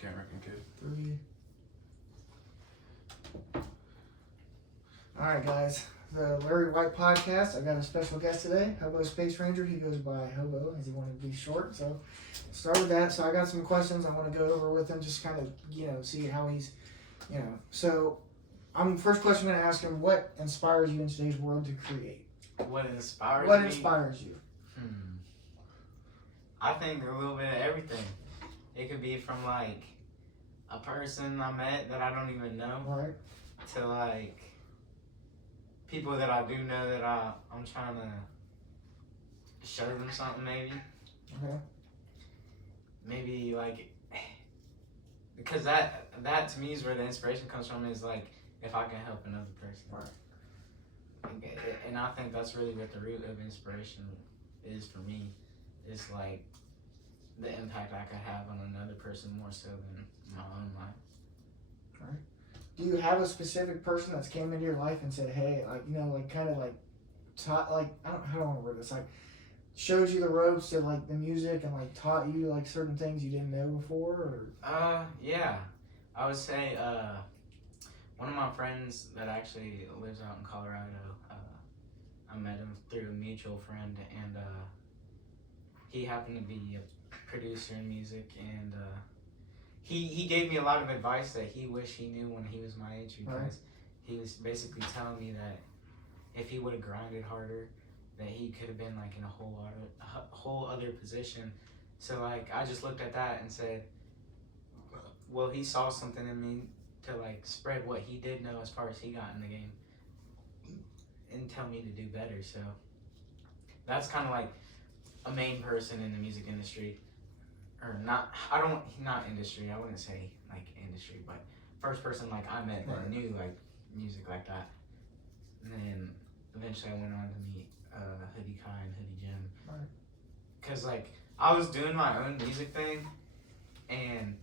Camera can good. 3. Alright guys, the Larri Whyte podcast. I got a special guest today, HoboSpaceRanger. He goes by Hobo as he wanted to be short. So start with that. So I got some questions I want to go over with him, just kind of, see how he's, So first question I'm going to ask him, what inspires you in today's world to create? What inspires What me? inspires you? I think a little bit of everything. It could be from like a person I met that I don't even know, Right. to like people that I do know that I'm trying to show them something maybe. Okay. Maybe like, because that to me is where the inspiration comes from, is like if I can help another person. Right. And I think that's really what the root of inspiration is for me. It's like the impact I could have on another person more so than my own life. Right. Do you have a specific person that's came into your life and said, hey, taught, how do I want to word this? Like, showed you the ropes of like the music and like taught you like certain things you didn't know before? Or? Yeah. I would say, one of my friends that actually lives out in Colorado, I met him through a mutual friend, and he happened to be a producer in music, and he gave me a lot of advice that he wished he knew when he was my age, because he was basically telling me that if he would have grinded harder, that he could have been like in a whole other position. So like I just looked at that and said, well, he saw something in me to like spread what he did know as far as he got in the game and tell me to do better. So that's kind of like a main person in the music industry, or not industry, I wouldn't say like industry, but first person like I met that knew like music like that. And then eventually I went on to meet Hoodie Kai and Hoodie Jim. Right. Cause like I was doing my own music thing, and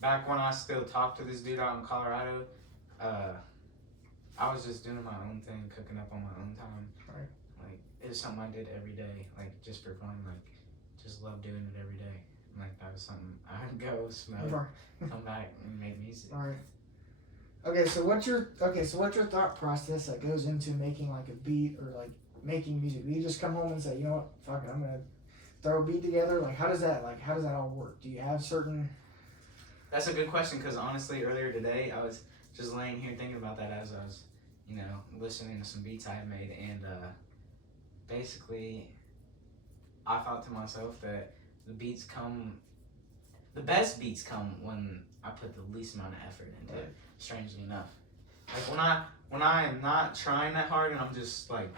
back when I still talked to this dude out in Colorado, I was just doing my own thing, cooking up on my own time. Right. Like it was something I did every day, like just for fun, like just love doing it every day. Like that was something I would go smoke, come back and make music. All right. Okay, so what's your thought process that goes into making like a beat or like making music? Do you just come home and say, you know what, fuck it, I'm gonna throw a beat together? Like how does that all work? Do you have certain? That's a good question, because honestly, earlier today I was just laying here thinking about that as I was, listening to some beats I had made, and basically I thought to myself that the best beats come when I put the least amount of effort into it, strangely enough. Like when I am not trying that hard and I'm just like,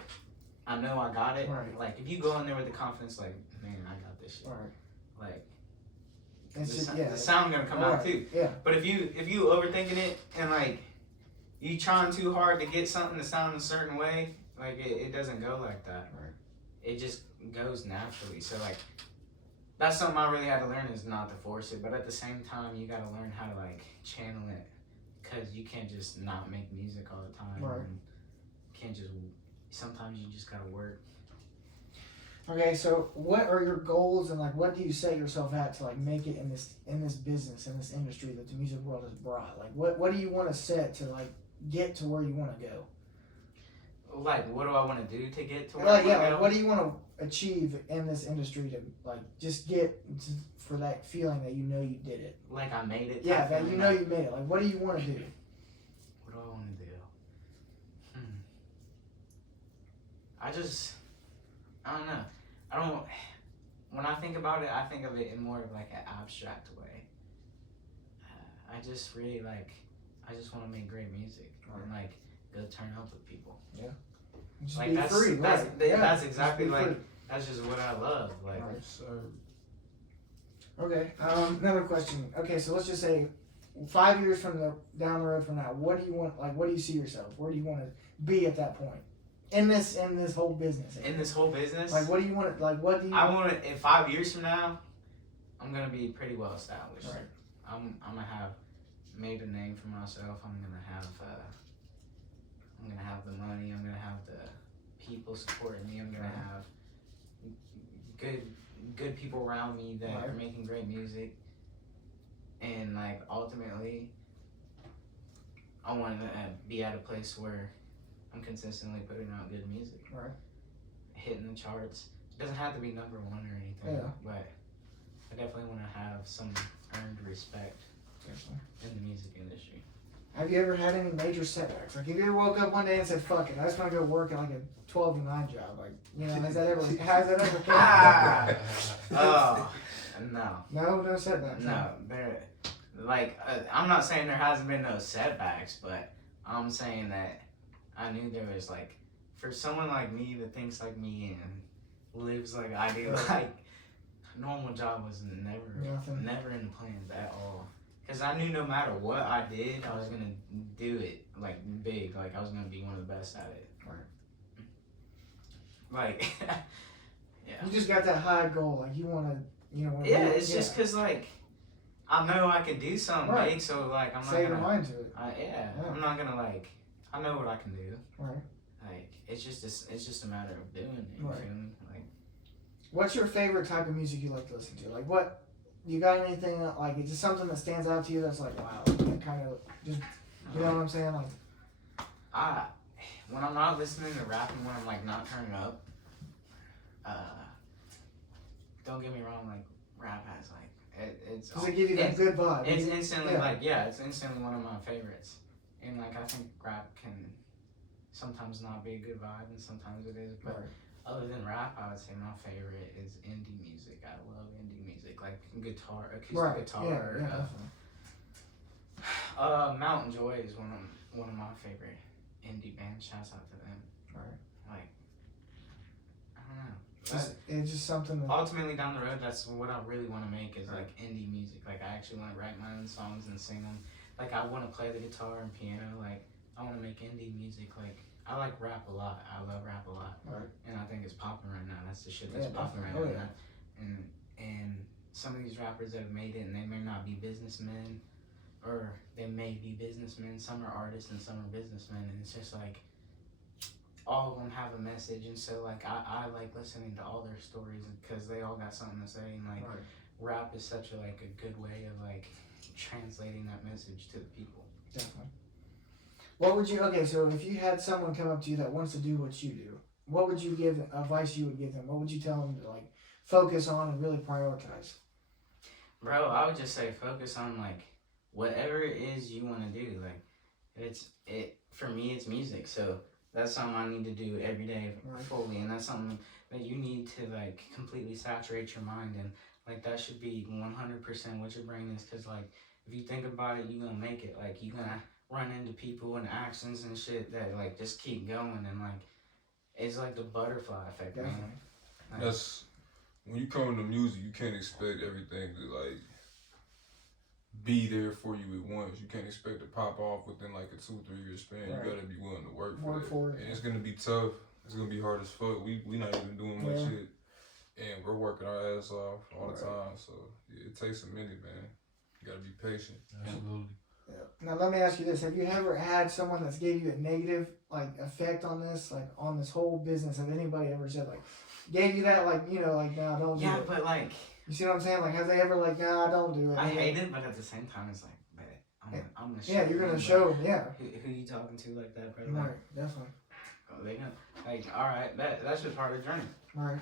I know I got it. Right. Like if you go in there with the confidence, like, man, I got this shit. Right. Like The sound gonna come out too. Yeah. But if you overthinking it and like you trying too hard to get something to sound a certain way, like it doesn't go like that. Right. It just goes naturally. So like that's something I really had to learn, is not to force it, but at the same time you gotta learn how to like channel it, because you can't just not make music all the time. Right. And sometimes you just gotta work. Okay, so what are your goals, and like what do you set yourself at to like make it in this business, in this industry that the music world has brought? Like what do you want to set to like get to where you want to go? Like what do I want to do to get to where Like I want to go? like what do you want to achieve in this industry to like just get for that feeling that you know you did it? Like I made it. Yeah, that you know you made it. Like what do you want to do? What do I want to do? I don't know. When I think about it, I think of it in more of like an abstract way. I just really I just want to make great music and like go turn up with people. Yeah. Just like be that's free, that's right. that's exactly just like free. That's just what I love. Like Right. Okay. Another question. Okay, so let's just say 5 years down the road from now, what do you want? Like, what do you see yourself? Where do you want to be at that point? In this whole business. In this whole business. Like, what do you want? Like, what do you? I want it in 5 years from now. I'm gonna be pretty well established. Right. I'm gonna have made a name for myself. I'm gonna have the money. I'm gonna have the people supporting me. I'm gonna have good people around me that are making great music. and like ultimately, I want to be at a place where I'm consistently putting out good music, Right. hitting the charts. It doesn't have to be number one or anything, Yeah. but I definitely want to have some earned respect Definitely. in the music industry. Have you ever had any major setbacks? Like, if you ever woke up one day and said, "Fuck it, I just want to go work at like a 12 to 9 job," like, you know, has that ever Ah! Oh, no. No setbacks. No, there, like, I'm not saying there hasn't been no setbacks, but I'm saying that I knew there was, like, for someone like me that thinks like me and lives like I do, like, normal job was Nothing. never in the plans at all. Because I knew no matter what I did, I was going to do it, like, big. Like, I was going to be one of the best at it. Right. Like, yeah. You just got that high goal, like you want to, you know. Yeah, it's just because, like, I know I can do something big, so, like, I'm not Say going your mind to it. Yeah, I'm not going to, like, I know what I can do. Right. Like, it's just a matter of doing it, Right. you feel me? Like, what's your favorite type of music you like to listen to? Like, what, you got anything, like, it's just something that stands out to you that's like, wow, that kind of just, you know what I'm saying? Like, when I'm not listening to rap and when I'm, like, not turning up, don't get me wrong, like, rap has, like, it's... Does it give you that good vibe? It's instantly, it's instantly one of my favorites. And, like, I think rap can sometimes not be a good vibe, and sometimes it is, but other than rap, I would say my favorite is indie music. I love indie music, like guitar, acoustic guitar. Mountain Joy is one of my favorite indie bands. Shouts out to them. Right. Like, I don't know. It's just something that ultimately down the road, that's what I really want to make is like indie music. Like, I actually want to write my own songs and sing them. Like, I want to play the guitar and piano. Like, I want to make indie music. Like, I like rap a lot. I love rap a lot. Right. And I think it's popping right now. That's the shit that's popping right now. And some of these rappers that have made it, and they may not be businessmen, or they may be businessmen. Some are artists and some are businessmen. And it's just like, all of them have a message. And so, like, I like listening to all their stories because they all got something to say. And, like, rap is such a good way of, like, translating that message to the people. Definitely. What would you, so if you had someone come up to you that wants to do what you do, what would you give, advice you would give them? What would you tell them to, like, focus on and really prioritize? Bro, I would just say focus on, like, whatever it is you want to do. Like, for me, it's music, so that's something I need to do every day fully, and that's something that you need to, like, completely saturate your mind in. Like, that should be 100% what your brain is, because, like, if you think about it, you're gonna make it. Like, you're gonna run into people and actions and shit that, like, just keep going, and, like, it's like the butterfly effect, man. Like, that's, when you come into music, you can't expect everything to, like, be there for you at once. You can't expect to pop off within, like, a 2-3 year span. You gotta be willing to work for it. And it's gonna be tough. It's gonna be hard as fuck. We not even doing much shit. And we're working our ass off all the time, so it takes a minute, man. You gotta be patient. Absolutely. Yeah. Now let me ask you this: have you ever had someone that's gave you a negative effect on this, on this whole business? Have anybody ever said gave you that nah, don't do it? Yeah, but like, you see what I'm saying? Like, have they ever nah, don't do it? I hate it, but at the same time, it's like, man, I'm gonna show. Yeah, you're gonna show them. Yeah. Who you talking to like that, bro? Right, definitely. They gonna all right. That's just part of the journey. Right.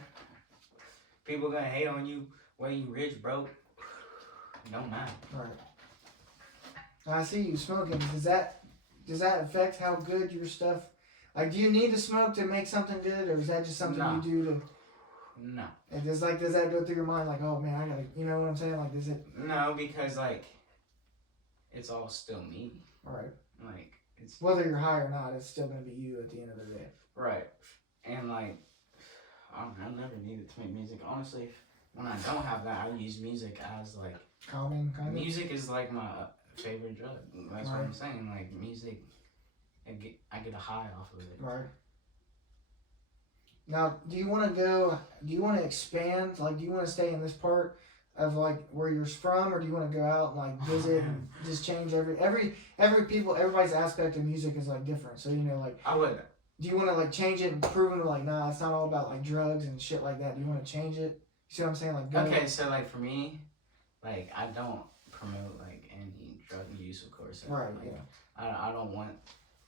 People gonna hate on you whether you rich, broke. Don't matter. Right. I see you smoking. Does that affect how good your stuff? Like, do you need to smoke to make something good, or is that just something you do to? No. And does that go through your mind like, oh man, I gotta, you know what I'm saying? Like, does it? No, because like, it's all still me. Right. Like, it's whether you're high or not, it's still gonna be you at the end of the day. Right. And like, I never needed to make music. Honestly, when I don't have that, I use music as like calming kind of. Music is like my favorite drug. That's what I'm saying. Like, music, I get a high off of it. Right. Now, do you want to expand? Like, do you want to stay in this part of like where you're from, or do you want to go out and like visit and just change everybody's aspect of music is like different. So like I would. Do you want to like change it and prove them like, nah, it's not all about like drugs and shit like that? Do you want to change it? You see what I'm saying? Like, okay, so like for me, like I don't promote like abuse, of course. Right. Like, I don't want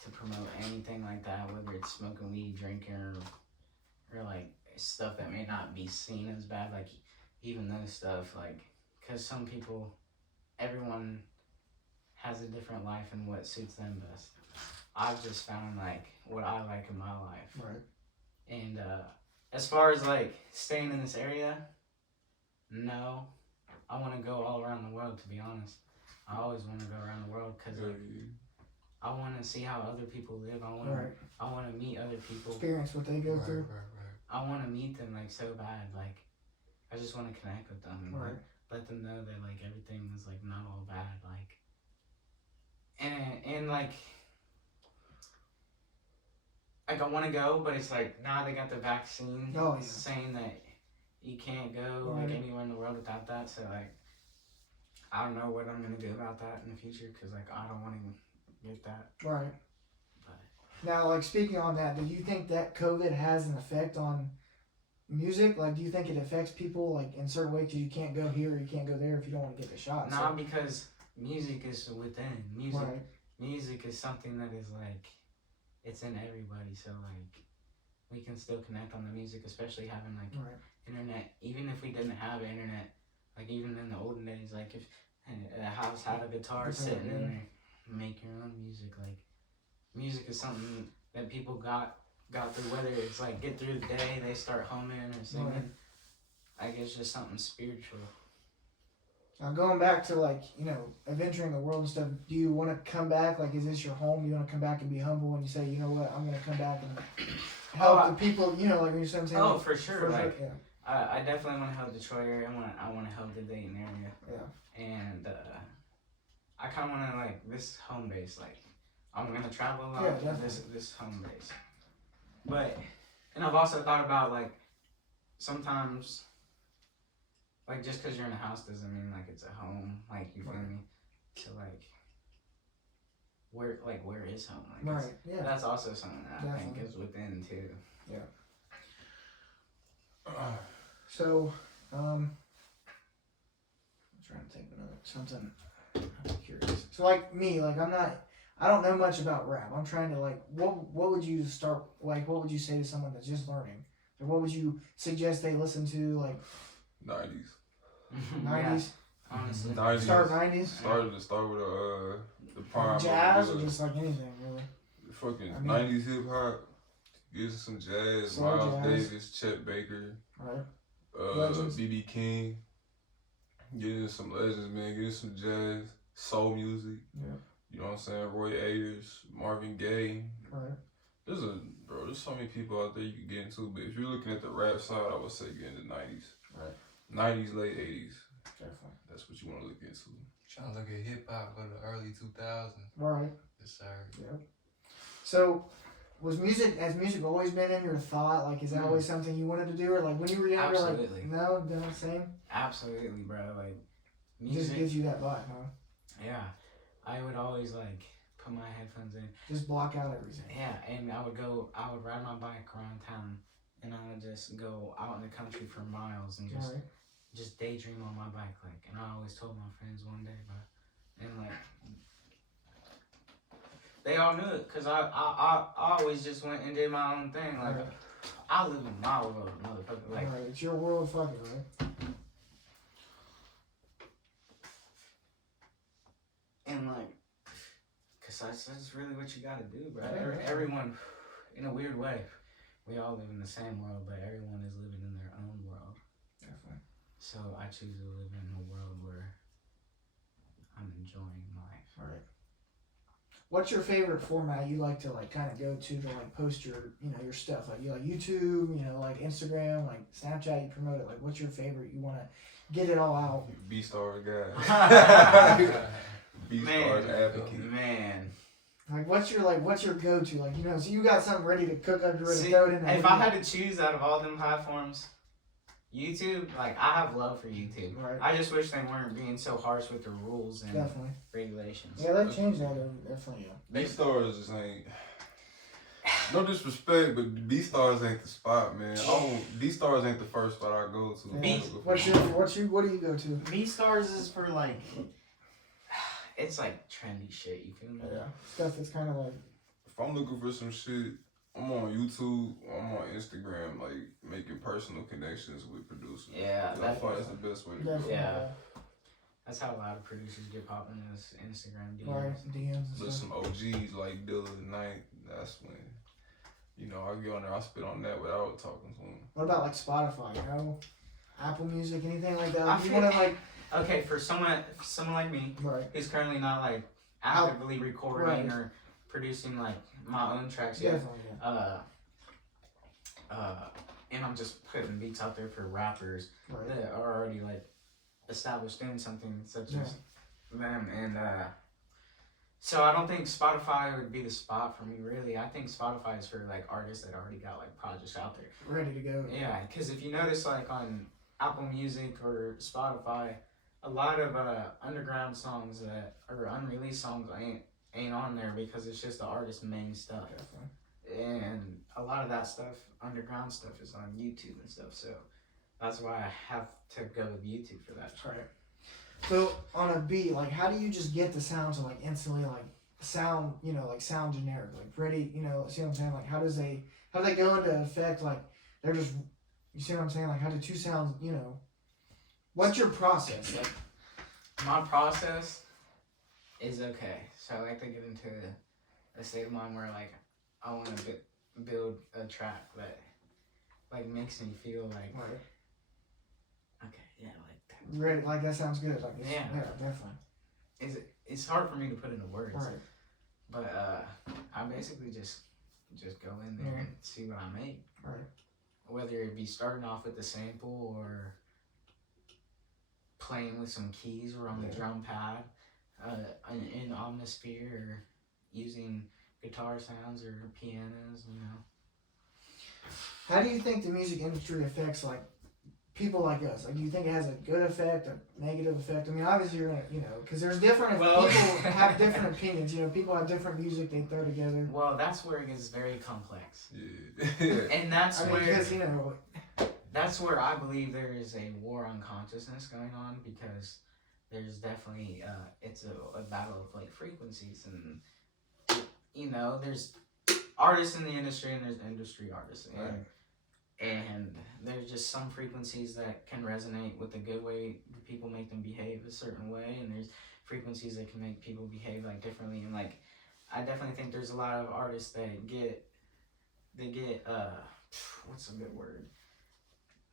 to promote anything like that, whether it's smoking weed, drinking, or like stuff that may not be seen as bad. Like even those stuff, like, because some people, everyone has a different life and what suits them best. I've just found like what I like in my life. Right. And as far as like staying in this area, no. I want to go all around the world, to be honest. I always want to go around the world because like, I want to see how other people live. I want to meet other people. Experience what they go through. Right. I want to meet them like so bad. Like I just want to connect with them and like, let them know that like everything is like not all bad. Like and like I want to go, but it's like now they got the vaccine saying that you can't go like anywhere in the world without that. So like I don't know what I'm gonna do about that in the future because like I don't want to get that. Right. But now, like speaking on that, do you think that COVID has an effect on music? Like, do you think it affects people like in certain ways? Because you can't go here, you can't go there if you don't want to get the shot. Nah, because music is within. Music is something that is like it's in everybody. So like we can still connect on the music, especially having like internet. Even if we didn't have internet, like even in the olden days, like if a house had a guitar sitting in there, make your own music. Like music is something that people got through, whether it's like get through the day, they start humming or singing. Like it's just something spiritual. Now going back to like, you know, adventuring the world and stuff, do you want to come back? Like, is this your home? You want to come back and be humble and you say, you know what, I'm going to come back and help the people, you know, like when you say I'm saying. Oh, for sure. I definitely want to help Detroit area. I want to help the Dayton area. Yeah. And I kind of want to like this home base. Like I'm gonna travel a lot. Yeah, this home base. But and I've also thought about like sometimes like just because you're in a house doesn't mean like it's a home. Like you feel me? So like where is home? Like, Yeah. That's also something that I think is within too. Yeah. So, I'm trying to think of something. I'm curious. So, like me, like I don't know much about rap. I'm trying to like, what would you start? Like, what would you say to someone that's just learning? Or what would you suggest they listen to? Like, 90s. 90s. Yeah, honestly, 90s. Start 90s. Start with the prime jazz or just like anything really. The fucking 90s hip hop. Get some jazz. Miles Davis, Chet Baker. Right. BB King. Get into some legends, man. Get into some jazz, soul music. Yeah. You know what I'm saying? Roy Ayers, Marvin Gaye. Right. There's so many people out there you can get into, but if you're looking at the rap side, I would say get into 90s. Right. 90s, late 80s. Definitely. That's what you want to look into. Trying to look at hip hop for the early 2000s. Right. Yes, sir. Yep. So, has music always been in your thought? Like, is that always something you wanted to do, or like when you were younger, absolutely. like no, the same? Absolutely, bro. Like Music just gives you that vibe, huh? Yeah, I would always like put my headphones in. Just block out everything. Yeah, and I would ride my bike around town, and I would just go out in the country for miles and just daydream on my bike, like. And I always told my friends one day, but and like they all knew it, cause I always just went and did my own thing, like I live in my world, motherfucker. Like it's your world, fucking right. And like, cause that's really what you gotta do, bro. Everyone, in a weird way, we all live in the same world, but everyone is living in their own world. Definitely. So I choose to live in a world where I'm enjoying life. Right. What's your favorite format you like to like kind of go to like post your your stuff? Like you like YouTube, like Instagram, like Snapchat, you promote it. Like what's your favorite? You want to get it all out. B-Stars guy. B-Stars advocate. Man. Like what's your go-to? Like so you got something ready to cook up, ready to throw it in there. If I had to choose out of all them platforms, YouTube, like I have love for YouTube. Right. I just wish they weren't being so harsh with the rules and regulations. Yeah, they changed that definitely. Yeah. B-Stars just ain't. No disrespect, but B-Stars ain't the spot, man. B-Stars ain't the first spot I go to. Yeah. What do you go to? B-Stars is for like. it's like trendy shit. You feel me? Yeah, stuff that's kind of like. If I'm looking for some shit, I'm on YouTube, I'm on Instagram, like making personal connections with producers. Yeah, I find that's the best way to go. Yeah. That's how a lot of producers get popping is Instagram DMs. Right, DMs and But stuff. some OGs like Dilla Knight, that's when, you know, I get on there, I spit on that without talking to them. What about like Spotify, you know? Apple Music, anything like that? I You feel want to like. Okay, for someone like me, Right. who's currently not like actively recording or producing like my own tracks yet. Definitely, yeah. And I'm just putting beats out there for rappers Right. that are already like established doing something such as them, and so I don't think Spotify would be the spot for me really. I think Spotify is for like artists that already got like projects out there. Ready to go. Yeah, because if you notice like on Apple Music or Spotify, a lot of underground songs that or unreleased songs ain't on there because it's just the artist's main stuff. Definitely. And a lot of that stuff, underground stuff, is on YouTube and stuff. So that's why I have to go with YouTube for that. That's right. So on a beat, like, how do you just get the sound to like instantly like sound, you know, like sound generic, like ready, you know, see what I'm saying? Like, how do they go into effect? Like, they're just, you see what I'm saying? Like, how do two sounds, you know, what's your process? Like, my process is okay. So I like to get into a state of mind where like I want to build a track that like makes me feel like right. okay, yeah, like that. Ready, like that sounds good. Like, Yeah. definitely. It's hard for me to put into words, Right. but I basically just go in there and see what I make. Right. Whether it be starting off with the sample or playing with some keys or on the drum pad, in Omnisphere, or using guitar sounds or pianos, you know. How do you think the music industry affects like people like us? Like, do you think it has a good effect, a negative effect? I mean, obviously you're gonna, you know, because there's different. Well- people have different opinions. You know, people have different music they throw together. Well, that's where it gets very complex. Yeah. And that's I mean, where because, you know, that's where I believe there is a war on consciousness going on, because there's definitely it's a battle of like frequencies, and you know, there's artists in the industry and there's industry artists, and there's just some frequencies that can resonate with a good way people make them behave a certain way, and there's frequencies that can make people behave like differently, and like I definitely think there's a lot of artists that get what's a good word?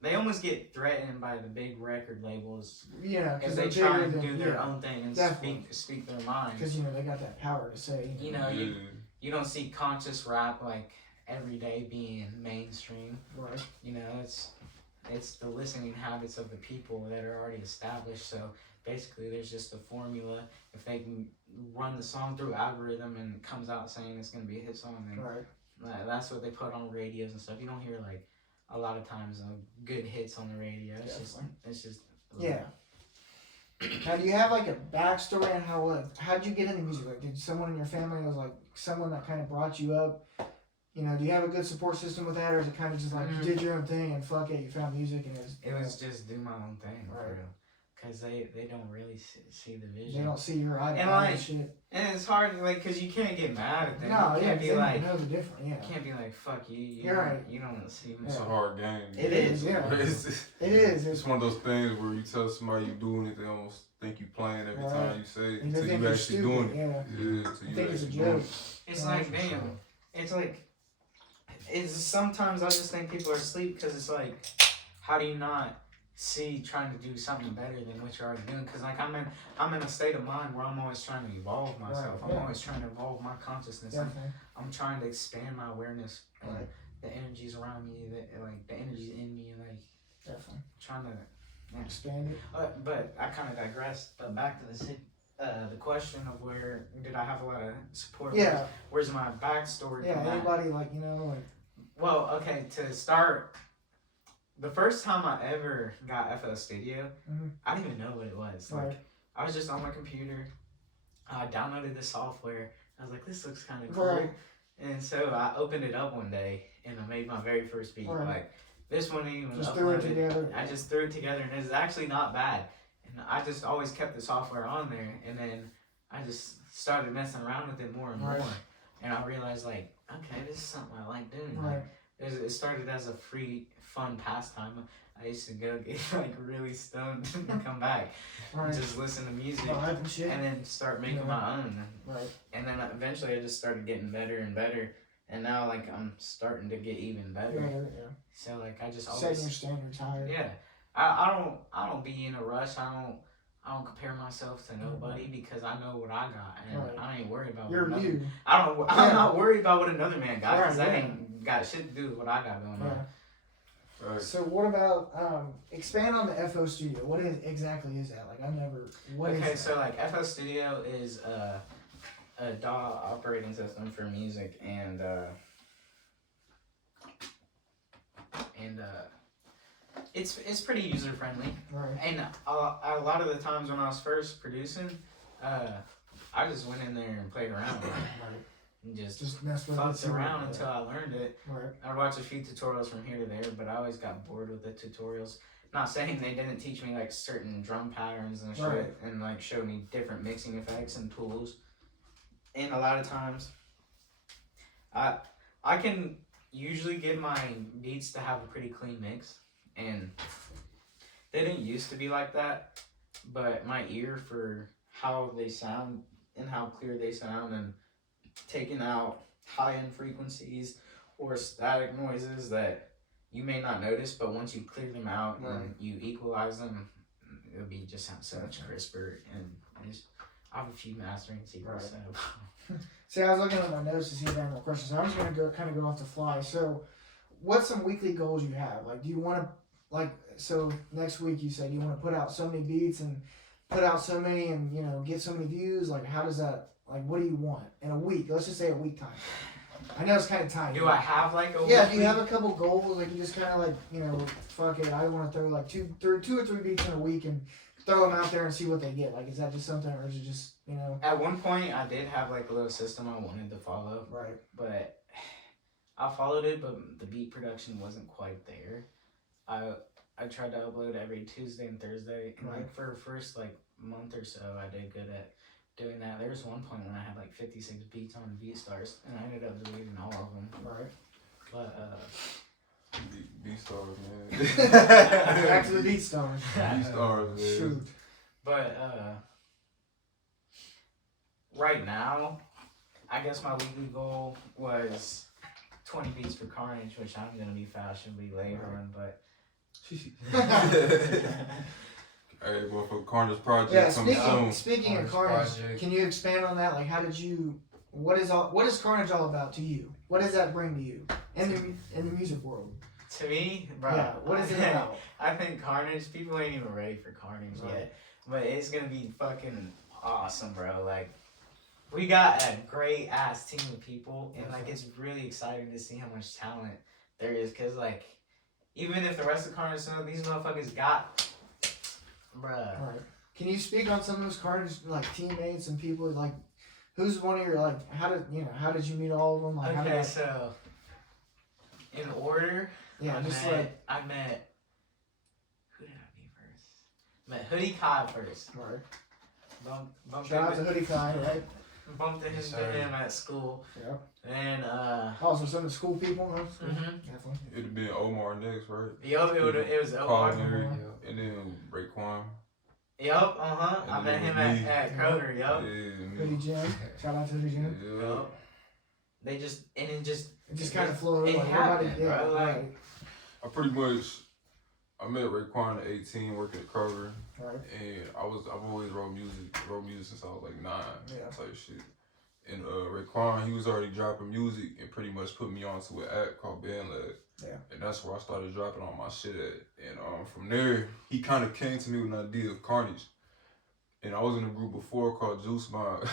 They almost get threatened by the big record labels. yeah, Because because they try and do their own thing and definitely. speak their mind. Because, you know, they got that power to say. You know, you don't see conscious rap like every day being mainstream. Right. You know, it's the listening habits of the people that are already established. So basically, there's just a formula. If they can run the song through algorithm and it comes out saying it's gonna be a hit song, then Right. that's what they put on radios and stuff. You don't hear like a lot of times good hits on the radio. It's just Yeah. Now, do you have like a backstory on how'd you get into music? Like, did someone in your family was like someone that kind of brought you up? You know, do you have a good support system with that, or is it kind of just like you did your own thing and fuck it, you found music and it was just do my own thing, Right. for real. Because they don't really see the vision. They don't see your eye to And, eye like, and shit. And it's hard, like, because you can't get mad at them. No, you yeah, can't be they like, know the different. Yeah. you can't be like, fuck you. You're right. You don't see me. It's a hard game. It is, yeah. It is. It's one of those things where you tell somebody you doing it, they almost think you playing every Right. time you say it And they until think you you're actually stupid, doing it. yeah. Till I you think it's a actually doing joke. it. It's Yeah, like, for damn. sure. It's like, it's sometimes I just think people are asleep because it's like, how do you not see trying to do something better than what you're already doing? Because like I'm in a state of mind where I'm always trying to evolve myself. Right, I'm always trying to evolve my consciousness. Definitely. I'm trying to expand my awareness and Right. the energies around me, the energies in me, like Definitely. trying to. Expand it. But I kind of digressed. But back to the question of where did I have a lot of support? Yeah. Where's my backstory? Yeah. from that? Anybody like, you know, like. Well, okay. To start, the first time I ever got FL Studio, I didn't even know what it was. Like, Right. I was just on my computer. I downloaded the software. I was like, this looks kind of cool. Right. And so I opened it up one day and I made my very first beat. Right. Like, this one even Just threw it uploaded. together. I just threw it together and it's actually not bad. And I just always kept the software on there. And then I just started messing around with it more and Right. more. And I realized, like, okay, this is something I like doing. Right. Like, it started as a free, fun pastime. I used to go get, like, really stoned and come back. Right. Just listen to music. Vibe and shit. And then start making Yeah. my own. Right. And then eventually I just started getting better and better. And now, like, I'm starting to get even better. Yeah. So, like, I just always... Setting your standards higher. Yeah. I don't be in a rush. I don't compare myself to nobody because I know what I got, and Right. I ain't worried about You're what another. you. I'm not worried about what another man got because Right, that yeah. ain't got shit to do with what I got going on. Yeah. Right. So what about expand on the FO Studio? What exactly is that? Like, I've never. What is Okay, that? so like FL Studio is a DAW operating system for music, and it's pretty user friendly. Right. And a lot of the times when I was first producing, I just went in there and played around with it. Right. And just mess with fucked it. around until I learned it. Right. I watched a few tutorials from here to there, but I always got bored with the tutorials. Not saying they didn't teach me like certain drum patterns and shit, Right. and like show me different mixing effects and tools. And a lot of times, I can usually get my beats to have a pretty clean mix, and they didn't used to be like that. But my ear for how they sound and how clear they sound, and taking out high-end frequencies or static noises that you may not notice, but once you clear them out and you equalize them, it'll be just sound so much crisper. And I have a few mastering secrets. So. See, I was looking at my notes to see if I have more questions. I'm just gonna go off the fly. So, what's some weekly goals you have? Like, do you want to so next week you said you want to put out so many beats and put out so many and get so many views? Like, how does that? Like, what do you want in a week? Let's just say a week time. I know it's kind of tight. Do I have like a Yeah, weekly? do you have a couple goals? Like, you just kind of like, fuck it, I want to throw like two or three beats in a week and throw them out there and see what they get. Like, is that just something, or is it just, At one point, I did have like a little system I wanted to follow, Right. but I followed it, but the beat production wasn't quite there. I tried to upload every Tuesday and Thursday, and like for the first like month or so, I did good at doing that. There was one point when I had like 56 beats on BeatStars, and I ended up deleting all of them. Right. But B-Stars, man. Back to the BeatStars. B-Stars, man. Shoot. But right now, I guess my weekly goal was 20 beats for Carnage, which I'm gonna be fashionably late on, but. Hey, motherfucker, Carnage Project Yeah, coming soon. speaking of Carnage, can you expand on that? Like, how did you? What is Carnage all about to you? What does that bring to you in the music world? To me, bro. Yeah, what is it about? I think Carnage, people ain't even ready for Carnage yet. But it's gonna be fucking awesome, bro. Like, we got a great ass team of people, and like, it's really exciting to see how much talent there is. Cause like, even if the rest of Carnage know these motherfuckers got, bruh. Right. Can you speak on some of those Carnage like teammates and people like? Who's one of your like? How did you meet all of them? Like, Okay, so in order, yeah, I met. Who did I meet first? Met Hoodie Kai first. Right. Bumped Shout out to Hoodie Kai, right? Bumped into him at school. Yeah. And oh, so some of the school people, huh? Mhm. Definitely. It'd have been Omar next, right? Yup, it was Omar. Culinary, and then Raekwon. Yup, I met him at Kroger, yup. Yeah, Hoodie Jim. Shout out to Hoodie Jim. yeah. Yup. It just kind of flowed. It Like, happened, everybody, bro. right. I met Raekwon at 18 working at Kroger, Right. and I've always wrote music since I was like 9, type shit. And Raekwon, he was already dropping music and pretty much put me onto an app called BandLab. Yeah. And that's where I started dropping all my shit at. And from there, he kind of came to me with an idea of Carnage. And I was in a group before called Juice Mob.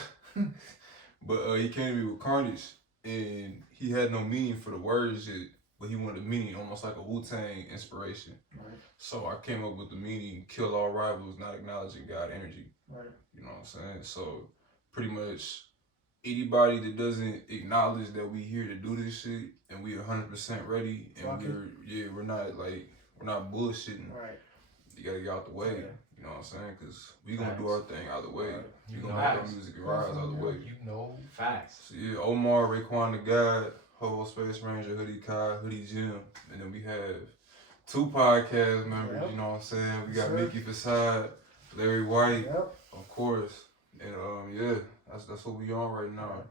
But he came to me with Carnage, and he had no meaning for the words yet, but he wanted a meaning, almost like a Wu-Tang inspiration. Right. So I came up with the meaning, kill all rivals, not acknowledging God energy. Right. You know what I'm saying? So pretty much anybody that doesn't acknowledge that we here to do this shit and we 100% ready and we're not bullshitting. Right. You gotta get out the way. You know what I'm saying? Because we gonna do our thing either way. You We know, gonna make our music and rise either way. you know. Facts. So yeah, Omar, Raekwon the God, HoboSpaceRanger, Hoodie Kai, Hoodie Jim, and then we have 2 podcast members. Yep. You know what I'm saying? We got Sir. Mickey Facade, Larri Whyte, Yep. of course, and yeah, that's what we on right now.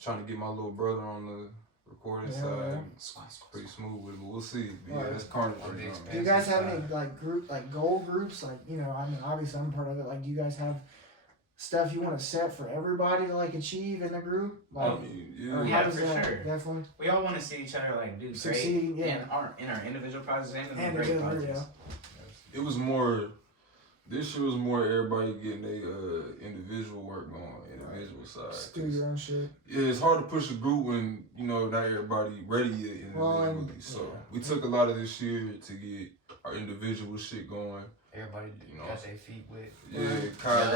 Trying to get my little brother on the recording side. It's pretty smooth with it, but we'll see. But yeah, that's Carnage right now. Do you guys have any like goal groups? Like, you know, I mean, obviously I'm part of it. Like, do you guys have stuff you want to set for everybody to like achieve in the group? Like, I mean, yeah. or Yeah, how does for that sure. definitely We all want to see each other like do succeed? great Yeah. in our individual projects and And great together, projects. yeah. It was more. This year was more everybody getting their individual work going, individual side. Do your own shit. Yeah, it's hard to push a group when not everybody ready yet individually. So we took a lot of this year to get our individual shit going. Everybody got their feet wet. Yeah, Kai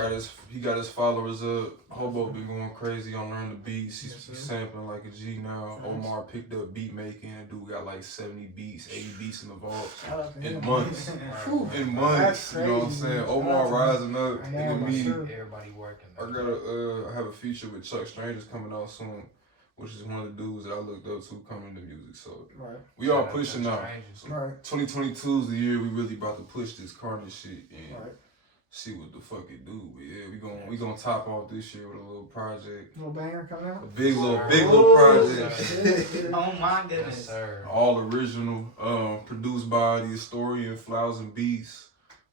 got his followers up. Hobo been going crazy on learning the beats. He's sampling like a G now. Omar picked up beat making. Dude got like 70 beats, 80 beats in the vault in months. In months, you know what I'm saying? Omar rising up, and then me. Everybody working. I have a feature with Chuck Strangers coming out soon, which is one of the dudes that I looked up to coming to music. So we all pushing now. So 2022 is the year we really about to push this Carnage shit and see what the fuck it do. But yeah, we gonna top off this year with a little project. Little banger coming out. A big little project. Oh my goodness. Yes, sir. All original, produced by the historian Flowers and Beats,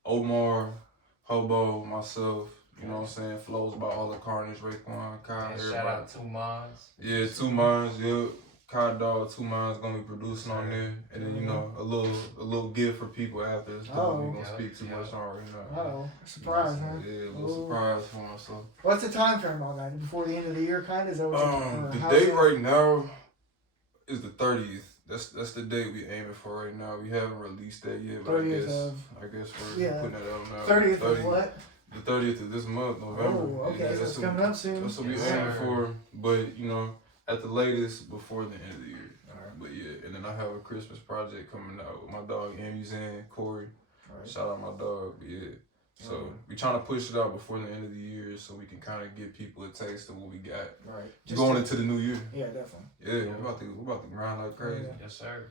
Omar, Hobo, myself. You know what I'm saying? Flows by all the Carnage, Raekwon, Kai, everybody. Shout out 2 Minds. Yeah, 2 Minds, yeah. Kai Dog, 2 Minds gonna be producing on there. And then, a little gift for people after it's done. We gonna speak too much on right now. Uh-oh. Surprise, huh? Yeah, a little surprise for myself. What's the time frame on that? Before the end of the year, kind of? Is that what The date right now is the 30th. That's the date we aiming for right now. We haven't released that yet, but I guess we're putting that out now. 30th of what? The 30th of this month, November. Oh, okay, so it's coming up soon. That's what we aiming for. But, at the latest, before the end of the year. But yeah, and then I have a Christmas project coming out with my dog, Amuzan, Corey. Shout out my dog. But yeah. So we trying to push it out before the end of the year so we can kind of give people a taste of what we got. Going into the new year. Yeah, definitely. Yeah, we're about to grind like crazy. Yes, sir.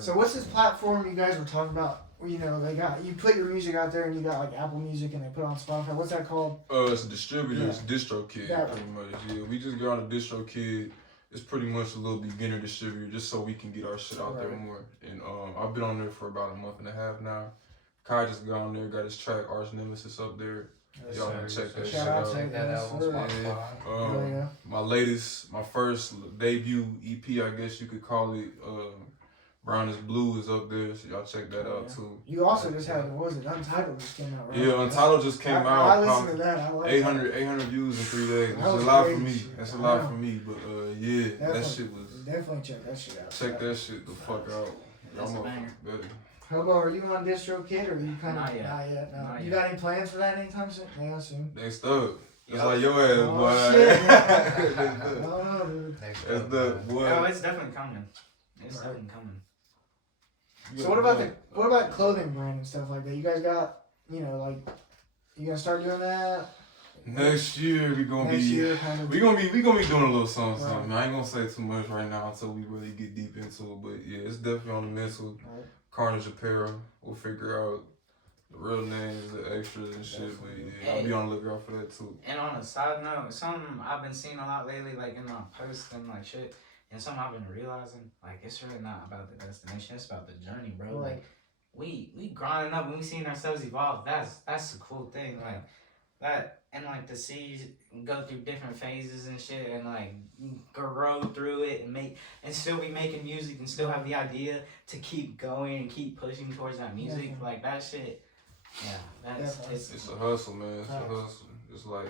So what's this platform you guys were talking about? You put your music out there and you got like Apple Music and they put it on Spotify. What's that called? It's a distributor. It's DistroKid pretty much. Yeah, we just got on a DistroKid. It's pretty much a little beginner distributor just so we can get our shit out there more. And I've been on there for about a month and a half now. Kai just got on there, got his track Arch Nemesis up there. Y'all can check that shit out. Check that out on Spotify. My first debut EP, I guess you could call it, Brown is Blue is up there, so y'all check that out too. You also just had, Untitled just came out, right? Yeah, Untitled just came out. I listened to that. I like 800 views in 3 days. That's a lot for me. That's a lot for me. But that shit was. Definitely check that shit out. Check that shit the fuck out. That's a banger. Hobo, are you on DistroKid or are you kind of not yet? No. You got any plans for that anytime soon? Yeah, soon. Next up. It's like your ass, boy. Shit, no, dude. That's the boy. Oh, it's definitely coming. It's definitely coming. So what about clothing brand and stuff like that? You guys got, you gonna start doing that? Next year we gonna be doing a little something. I ain't gonna say too much right now until we really get deep into it. But yeah, it's definitely on the mental. Carnage Apparel. We'll figure out the real names, the extras and shit. But yeah, I'll be on the lookout for that too. And on a side note, something I've been seeing a lot lately, like in my posts and like shit, and something I've been realizing, like it's really not about the destination, it's about the journey, bro. Like we grinding up and we seeing ourselves evolve. That's a cool thing. Like that, and like to see go through different phases and shit and like grow through it and still be making music and still have the idea to keep going and keep pushing towards that music. Like that shit, it's a hustle, man. It's a hustle. Just like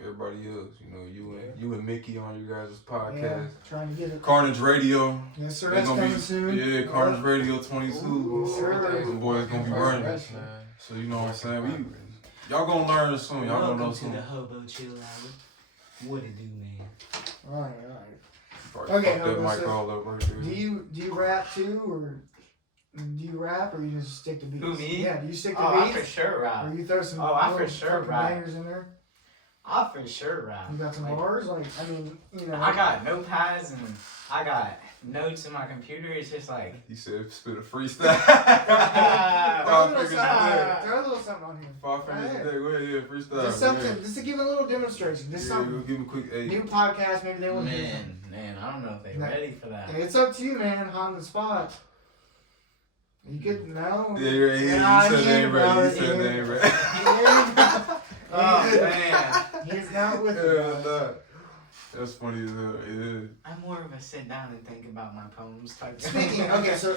everybody else, you and Mickey on you guys' podcast. Yeah, trying to get it. Carnage Radio. Yes, sir. That's coming soon. Yeah, Carnage Radio 22. Yes, sir. Some boys gonna be running. So you know what I'm saying? Y'all gonna learn soon. Y'all gonna know soon. Welcome to the Hobo Chill Hour. What it do, man? All right. Okay, Hobo, that mic all up right there. Do you rap too, or Do you rap or you just stick to beats? Who, me? Yeah, do you stick to I beats? for sure rap. Or you throw some I for little sure fucking rap. bangers in there? I for sure rap. You got some bars? Like, I mean, you know. I got notepads and I got notes in my computer. It's just like. He said, spit a freestyle. Throw a Five little fingers a day. something, throw a little something on here. 5 fingers a day. Go ahead, yeah, freestyle. Just something, just to give a little demonstration. Just Yeah, something. we'll give him a quick 8. New podcast, maybe they want to hear something. Man, I don't know if they're ready for that. It's up to you, man. On the spot. You could know. Yeah, you're right. You said they ain't ready. You said they ain't ready. Oh, man. He's not with Yeah, it. nah. That's funny as hell. Yeah. I'm more of a sit down and think about my poems type. Speaking, okay, so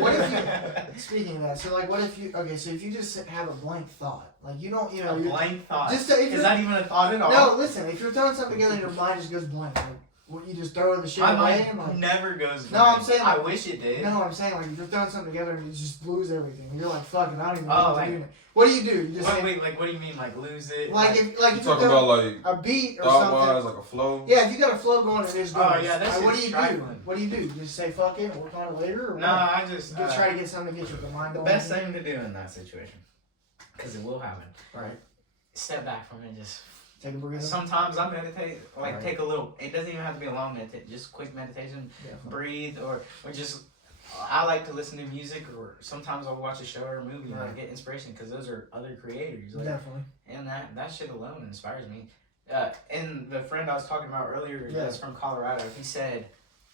what if you, speaking of that, so like what if you, okay, so if you just have a blank thought, like you don't, you know. A blank thought? Just to, Is that even a thought at all? No, listen, if you're throwing something together and your mind just goes blank, like, what, you just throw the shit my away mind and like. never goes blank. No, I'm saying like, I wish it did. No, I'm saying like if you're throwing something together and you just lose everything, and you're like, fuck it, I don't even know Oh, what like- to do. What do? You just say, Wait, like what do you mean, like lose it? like if You you're talking about like a beat or thought something. wise, like a flow? Yeah, if you got a flow going and it's going. Oh, yeah, that's what do just you trifling. do? What do you do? You just say fuck it and work on it later, or No, what? I just You try to get something to get your mind the going. best thing to do in that situation, because it will happen. Right. Step back from it. Just Take a breather. sometimes I meditate, like Right. take a little. It doesn't even have to be a long meditation. Just quick meditation. Definitely. Breathe or just. I like to listen to music, or sometimes I'll watch a show or a movie and I Right. get inspiration because those are other creators. Like, Definitely. and that shit alone inspires me. And the friend I was talking about earlier, Yeah. that's from Colorado, he said,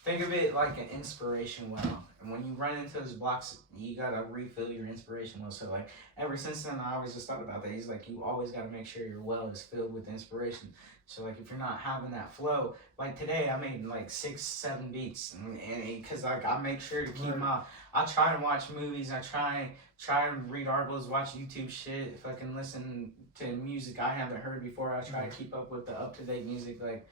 think of it like an inspiration well. And when you run into those blocks, you gotta refill your inspiration well. So like ever since then, I always just thought about that. He's like, you always gotta make sure your well is filled with inspiration. So like if you're not having that flow, like today I made like 6-7 beats, and because like I make sure to keep I try and watch movies, I try and read articles, watch YouTube shit. If I can listen to music I haven't heard before, I try to keep up with the up-to-date music, like,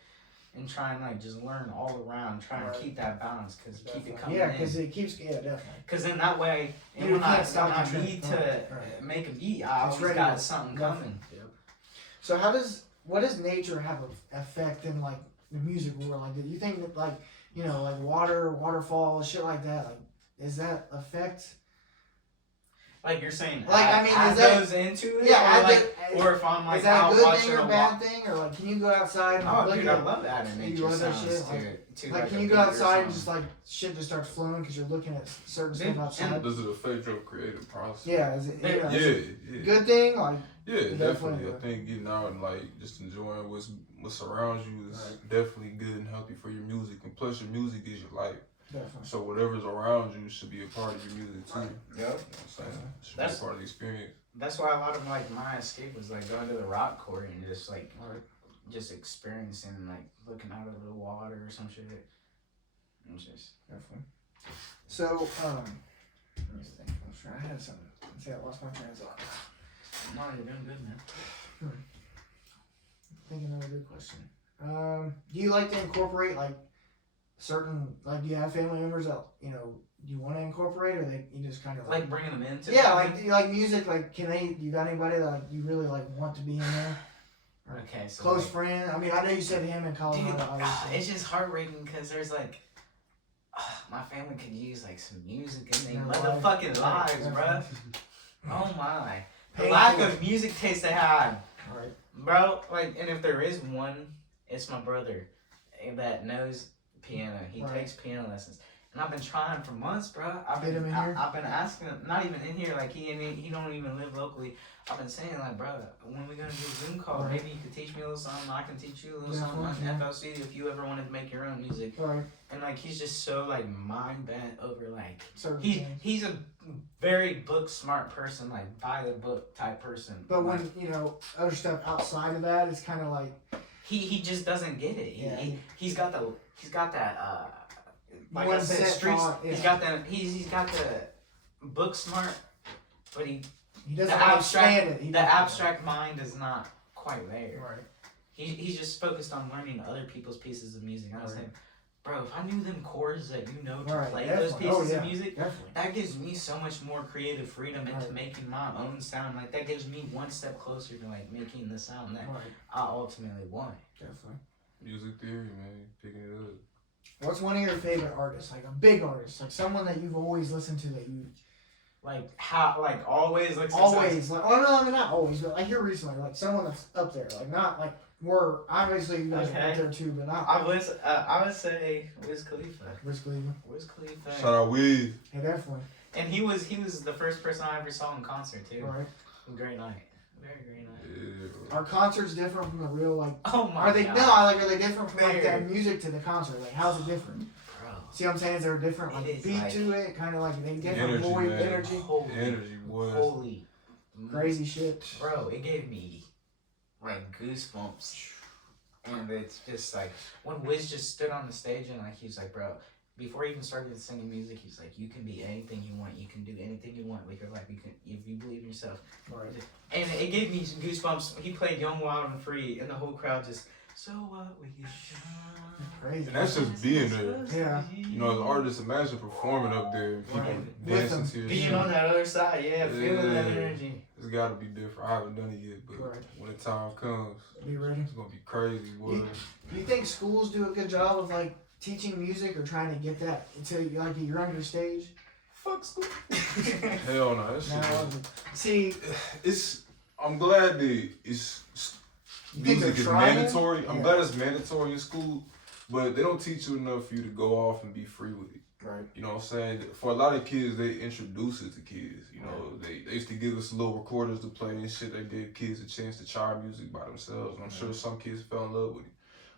and try and like just learn all around, try and keep that balance, because keep it coming Yeah, because it keeps, definitely. Because then that way, and You when I can't stop the need trend. to Right. make a beat, I It's always ready got to- something definitely. coming. So what does nature have an effect in like the music world? Like, do you think that like, you know, like waterfalls, shit like that, like, does that affect? Like you're saying, Like, I mean, add is that- those into it, Yeah, or, like, or if I'm like is that out a good watching thing or a a bad thing, or like, can you go outside and Oh, look dude, at? I love adding You nature love that sounds shit? to Like, a can you go beat or outside and something. just like shit just starts flowing because you're looking at certain Then- stuff outside? Does it affect your creative process? Yeah, is it? Yeah. Is it Yeah. good thing? Like, Yeah, Definitely. definitely. I think getting out and like just enjoying what surrounds you is definitely good and healthy for your music. And plus, your music is your life. definitely. So whatever's around you should be a part of your music too. Yep. You know what I'm saying? It should be That's- a part of the experience. That's why a lot of like my escape was like going to the rock quarry and just like just experiencing, like looking out over the water or some shit. It's just Definitely. So, let me think. I'm sure I had something. Let's see, I lost my train of thought. no, you're doing good, man. Thinking of a good question. Do you like to incorporate like certain, like, do you have family members that, you know, do you want to incorporate, or you just kind of Like bringing them into yeah, something? like, do you like music, like, you got anybody that like you really like want to be in there? Okay, so Close like, friend. I mean, I know you said him in Colorado. dude, obviously. it's just heartbreaking because there's like my family could use like some music in their Their life. motherfucking lives, Definitely. bruh. Oh my, the Painful. lack of music taste they have. Right. Bro, like, and if there is one, it's my brother that knows piano. He Right. takes piano lessons, and I've been trying for months, bro. I've Get been, him in here? I've been asking him, not even in here, like he don't even live locally. I've been saying like, bro, when we gonna do a Zoom call, Right. maybe you could teach me a little something. I can teach you a little Yeah, something on yeah. FL Studio if you ever wanted to make your own music. Right. And like, he's just so like mind bent over like. Certain things. He's a very book smart person, like by the book type person. But Like, when, you know, other stuff outside of that, it's kind of like, he just doesn't get it. Yeah. He's got that like One I said, set streets. thought, yeah. He's got that. He's got the book smart, but he the doesn't understand it. the abstract mind is not quite there. Right. He's just focused on learning other people's pieces of music. I was Right. like, bro, if I knew them chords that you know to Right, play those definitely. pieces Oh, of yeah, music, definitely. that gives me so much more creative freedom into Right. making my own sound. Like that gives me one step closer to like making the sound that Right. I ultimately want. Definitely. Music theory, man. Picking it up. What's one of your favorite artists? Like a big artist, like someone that you've always listened to that Like how, like always, like Always, like, oh no, I mean not always, but like here recently, like someone that's up there, like not like we're obviously you guys are up there too, but not. I would say Wiz Khalifa. Wiz Khalifa. Wiz Khalifa. Shout out Wiz. Hey, definitely. And he was the first person I ever saw in concert too. Right. Great night. Very great night. Yeah. Are concerts different from the real like? Oh my Are they God. no? Are they different from like that music to the concert? Like how's it different? Bro. See what I'm saying? Is there a different like beat like, to it? Kind of like they different Energy, voice, man. energy, Energy was Holy. crazy shit. Bro, it gave me like goosebumps. And it's just like when Wiz just stood on the stage and like he's like, bro, before he even started singing music, he's like, you can be anything you want, you can do anything you want with your life, you can if you believe in yourself. Right. And it gave me goosebumps. He played Young, Wild, and Free, and the whole crowd just. So what we get done. Crazy. And that's just being there. Yeah. You know, as artists, imagine performing up there and people Right. dancing to your Being shit. on that other side, yeah, feeling that energy. It's gotta be different. I haven't done it yet, but Right. when the time comes, Be ready. it's gonna be crazy, boy. Do you think schools do a good job of like teaching music or trying to get that into like a younger stage? Fuck school. Hell no, that shit. No. See, I'm glad that it's you think music they're is trying? mandatory. I'm Yeah. glad it's mandatory in school, but they don't teach you enough for you to go off and be free with it. Right. You know what I'm saying? For a lot of kids, they introduce it to kids. You know, they used to give us little recorders to play and shit. They gave kids a chance to try music by themselves. And I'm sure some kids fell in love with it.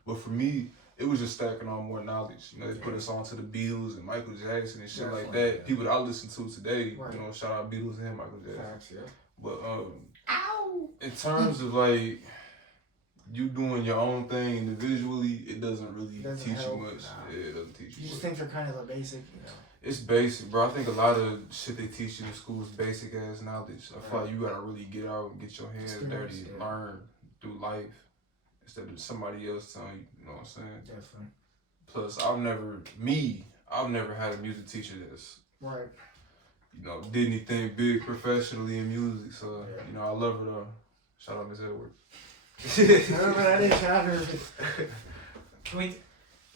But for me, it was just stacking on more knowledge. You know, they put us on to the Beatles and Michael Jackson and shit like that. Yeah. People that I listen to today, Right. you know, shout out Beatles and Michael Jackson. Facts, yeah. But Ow! in terms of like you doing your own thing individually, it doesn't really Doesn't teach help. you much. Nah. Yeah, it doesn't teach You you just much. think they're kind of the basic, you know. It's basic, bro. I think a lot of shit they teach you in school is basic ass knowledge. I feel Right. like you gotta really get out and get your hands Experience, dirty and yeah. learn through life instead of somebody else telling you, you know what I'm saying? Definitely. Plus, I've never had a music teacher that's, Right. you know, did anything big professionally in music. So, Yeah. you know, I love her though. Shout out Miss Edwards. No, but I didn't shout her. Can we?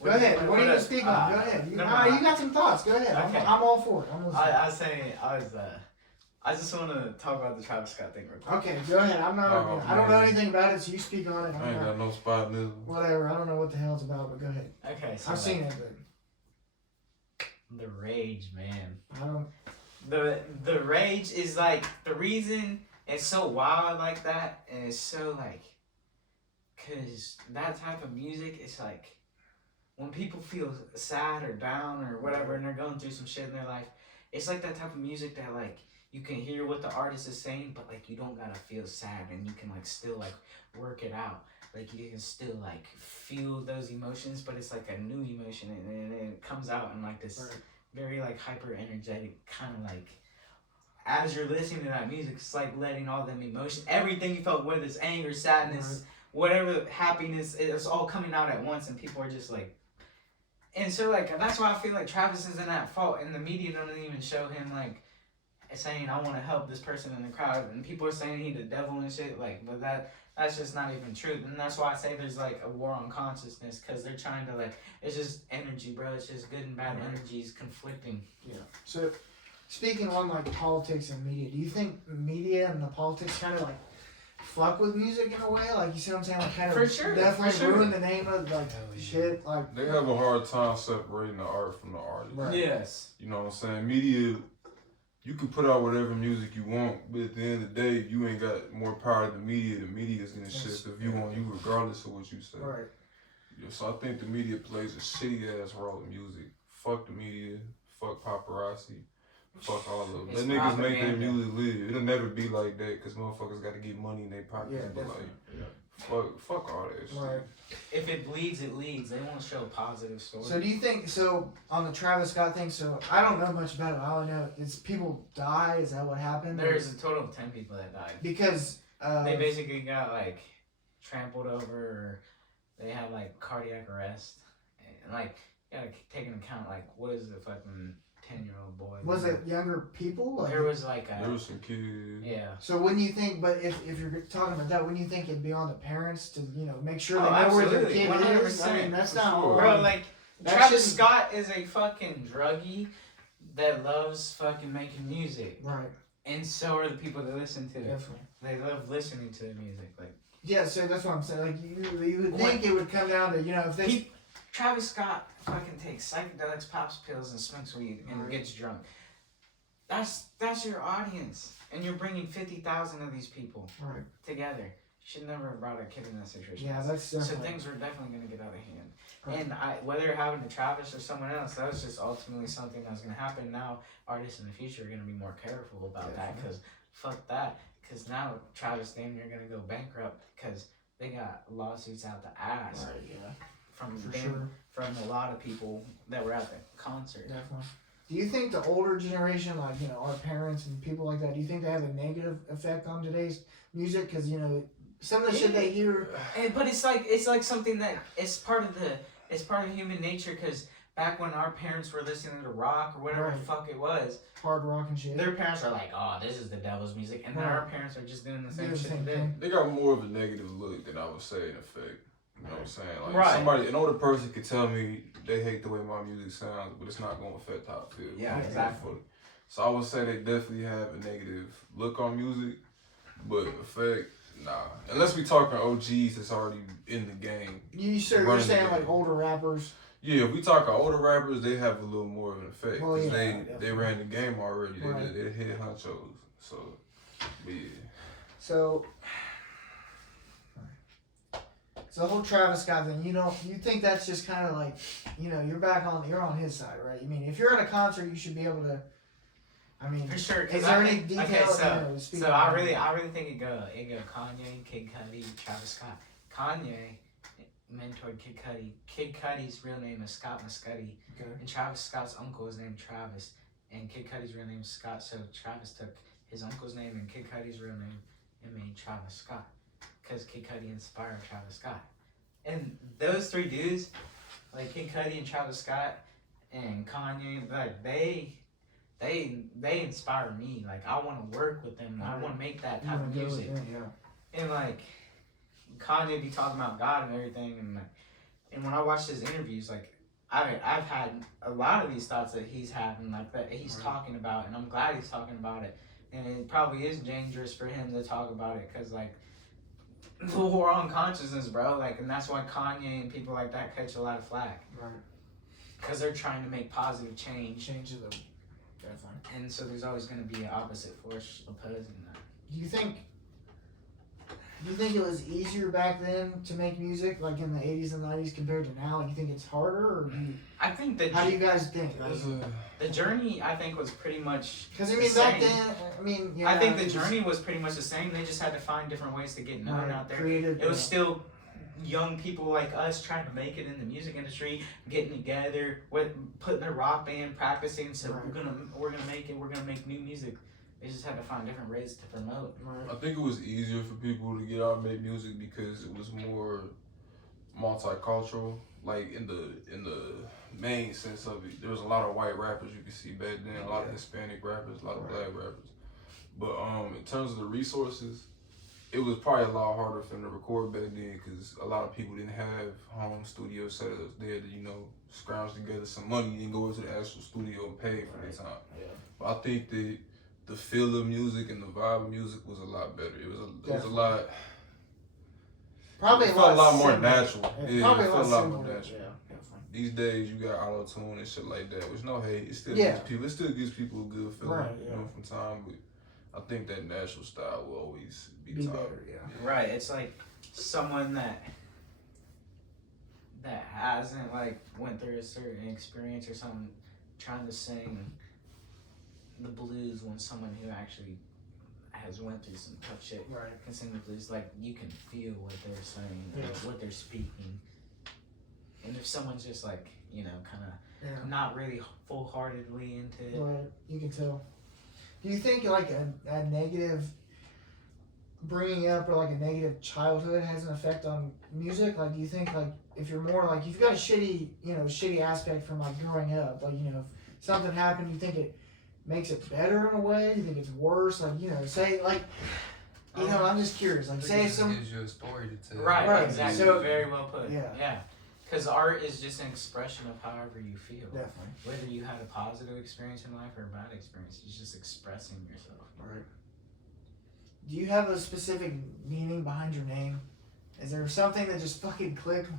Go ahead. What are you gonna speak on? Go ahead. You got some thoughts. Go ahead. Okay. I'm all for it. I'm listening. I was saying, I just want to talk about the Travis Scott thing real quick. Okay, go ahead. I'm not. Oh, I don't know man. anything about it, so you speak on it. I ain't got no spot in this one. Whatever. I don't know what the hell it's about, but go ahead. Okay, so I've seen it, but the rage, man. I don't. The rage is like the reason it's so wild like that, and it's so like, cause that type of music, it's like when people feel sad or down or whatever, and they're going through some shit in their life, it's like that type of music that like you can hear what the artist is saying, but like you don't gotta feel sad, and you can like still like work it out. Like you can still like feel those emotions, but it's like a new emotion, and it comes out in like this. Right. Very like hyper energetic, kind of like as you're listening to that music, it's like letting all them emotions, everything you felt, whether it's anger, sadness, whatever, happiness, it's all coming out at once, and people are just like, and so like that's why I feel like Travis isn't at fault, and the media don't even show him like saying I want to help this person in the crowd, and people are saying he's the devil and shit, like, but that's just not even true, and that's why I say there's like a war on consciousness, because they're trying to like, it's just energy, bro, it's just good and bad energies conflicting. Yeah. So, speaking on like politics and media, do you think media and the politics kind of like fuck with music in a way? Like, you see what I'm saying? Like, kind of For sure, definitely for sure. ruin the name of like Hell yeah. shit. Like, They have a hard time separating the art from the artist. Right. Yes. You know what I'm saying? Media, you can put out whatever music you want, but at the end of the day, you ain't got more power than the media. The media is gonna shift the view on you regardless of what you say. right. Yeah, so I think the media plays a shitty ass role in music. Fuck the media, fuck paparazzi, fuck all of them. It's Let niggas make their propaganda. music live. It'll never be like that because motherfuckers got to get money in their pockets. Yeah, but definitely. like, fuck all that shit. Right. If it bleeds, it leads. They won't show positive stories. So do you think, so on the Travis Scott thing, so I don't know much about it, all I know is people die, is that what happened? There's a total of 10 people that died. Because, They basically got like trampled over, or they had like cardiac arrest. And like, you gotta take into account like, what is the fucking 10-year-old boy? was it younger people? Like, There was like There was some kids. yeah. so wouldn't you think, but if you're talking about that, wouldn't you think it'd be on the parents to, you know, make sure they Oh, know where their absolutely, kid is? I 100%. mean, that's For not sure. Bro, like, That Travis shouldn't- Scott is a fucking druggie. that loves fucking making music. Right. And so are the people that listen to it. Definitely. They love listening to the music. Like, yeah, so that's what I'm saying. Like you would think it would come down to, you know, if they Travis Scott fucking takes psychedelics, pops pills, and smokes weed and gets drunk. That's your audience, and you're bringing 50,000 of these people together. You should never have brought a kid in that situation. Yeah, that's definitely. So things were definitely going to get out of hand. Right. And whether it happened to Travis or someone else, that was just ultimately something that was going to happen. Now, artists in the future are going to be more careful about that, because fuck that. Because now Travis damn near going to go bankrupt because they got lawsuits out the ass. Right, yeah. From a lot of people that were at the concert. Definitely. Do you think the older generation, like, you know, our parents and people like that, do you think they have a negative effect on today's music? Because, you know, some of the shit they hear. But it's like something that it's part of human nature. Because back when our parents were listening to rock or whatever the fuck it was, hard rock and shit, their parents are like, oh, this is the devil's music, and then our parents are just doing the same shit. They got more of a negative look than I would say in effect. You know what I'm saying? Like an older person could tell me they hate the way my music sounds, but it's not going to affect how I feel. Yeah, exactly. So I would say they definitely have a negative look on music, but effect, nah. Unless we talking OGs that's already in the game. You're saying like older rappers? Yeah, if we talking older rappers, they have a little more of an effect. Well, because they ran the game already. They hit honchos. So, yeah. So the whole Travis Scott thing, you think that's just kind of like, you know, you're on his side, right? I mean, if you're at a concert, you should be able to. I mean, for sure. Is there any details? Okay, so I really think it go Kanye, Kid Cudi, Travis Scott. Kanye mentored Kid Cudi. Kid Cudi's real name is Scott Muscudi, and Travis Scott's uncle is named Travis, and Kid Cudi's real name is Scott. So Travis took his uncle's name and Kid Cudi's real name and made Travis Scott, because Kid Cudi inspired Travis Scott. And those three dudes, like Kid Cudi and Travis Scott and Kanye, like they inspire me. Like, I want to work with them. I want to make that type of music. And like Kanye be talking about God and everything, and when I watch his interviews, like I've had a lot of these thoughts that he's having, like that he's talking about, and I'm glad he's talking about it. And it probably is dangerous for him to talk about it, because like the war on consciousness, bro. Like, and that's why Kanye and people like that catch a lot of flack. Right. Because they're trying to make positive change. Change of the. Definitely. And so there's always going to be an opposite force opposing that. Do you think it was easier back then to make music, like in the 80s and 90s, compared to now? Like, you think it's harder, or I think that. How do you guys think? The journey, I think, was pretty much. Because I mean, back then, I think the journey was pretty much the same. They just had to find different ways to get known out there. It was still young people like us trying to make it in the music industry, getting together, putting their rock band, practicing. So we're gonna make it. We're gonna make new music. They just had to find different ways to promote. I think it was easier for people to get out and make music because it was more multicultural. Like in the main sense of it, there was a lot of white rappers you could see back then, a lot of Hispanic rappers, a lot of black rappers. But in terms of the resources, it was probably a lot harder for them to record back then because a lot of people didn't have home studio setups. They had to, scrounge together some money and go into the actual studio and pay for their time. Yeah. But I think that the feel of music and the vibe of music was a lot better. It was a lot. Probably it felt a lot more natural. It felt a lot more natural. Yeah. These days you got auto-tune and shit like that, which no hate. It still gives people a good feeling, from time. But I think that natural style will always be better. Yeah. Right. It's like someone that hasn't went through a certain experience or something, trying to sing the blues when someone who actually has went through some tough shit can sing the blues. Like, you can feel what they're saying, what they're speaking. And if someone's just not really full-heartedly into it, right, you can tell. Do you think a negative bringing up or a negative childhood has an effect on music? Like, do you think if you're more if you've got a shitty aspect from growing up, if something happened, you think it makes it better in a way? Do you think it's worse? Say I'm just curious. Say some gives you a story to tell. Right, exactly. So, very well put. Yeah. Because art is just an expression of however you feel. Definitely. Whether you had a positive experience in life or a bad experience, it's just expressing yourself. Right. Do you have a specific meaning behind your name? Is there something that just fucking clicked?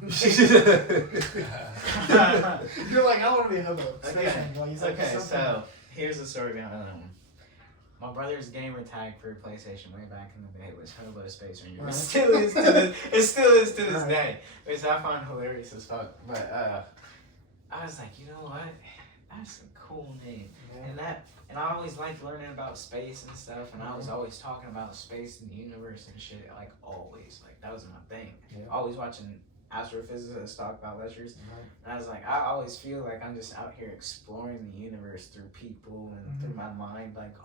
You're like, I want to be a hobo. So here's the story behind that one. My brother's gamer tag for PlayStation way back in the day was HoboSpaceRanger. Right. It still is to this day, which I find hilarious as fuck. But I was like, you know what? That's a cool name, and I always liked learning about space and stuff, and I was always talking about space and the universe and shit, like always, like that was my thing. Yeah. Always watching astrophysicists talk about lectures, and I was like, I always feel like I'm just out here exploring the universe through people and through my mind, like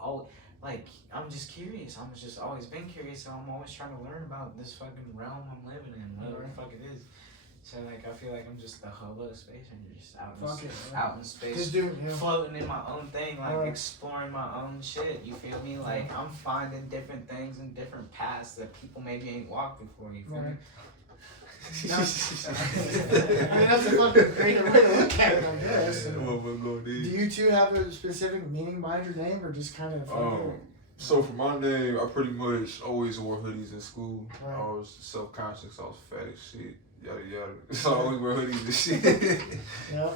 I'm just curious. I'm just always been curious, so I'm always trying to learn about this fucking realm I'm living in, whatever the fuck it is. So like I feel like I'm just the HoboSpaceRanger, just out in space, floating in my own thing, like exploring my own shit. You feel me? Like I'm finding different things and different paths that people maybe ain't walked before. You feel me? I mean, that's a fucking great way to look at it, I guess. Do you two have a specific meaning behind your name, or just kind of? So for my name, I pretty much always wore hoodies in school. Right. I was self-conscious. I was fat as shit. Yada yada. So I always wear hoodies and shit.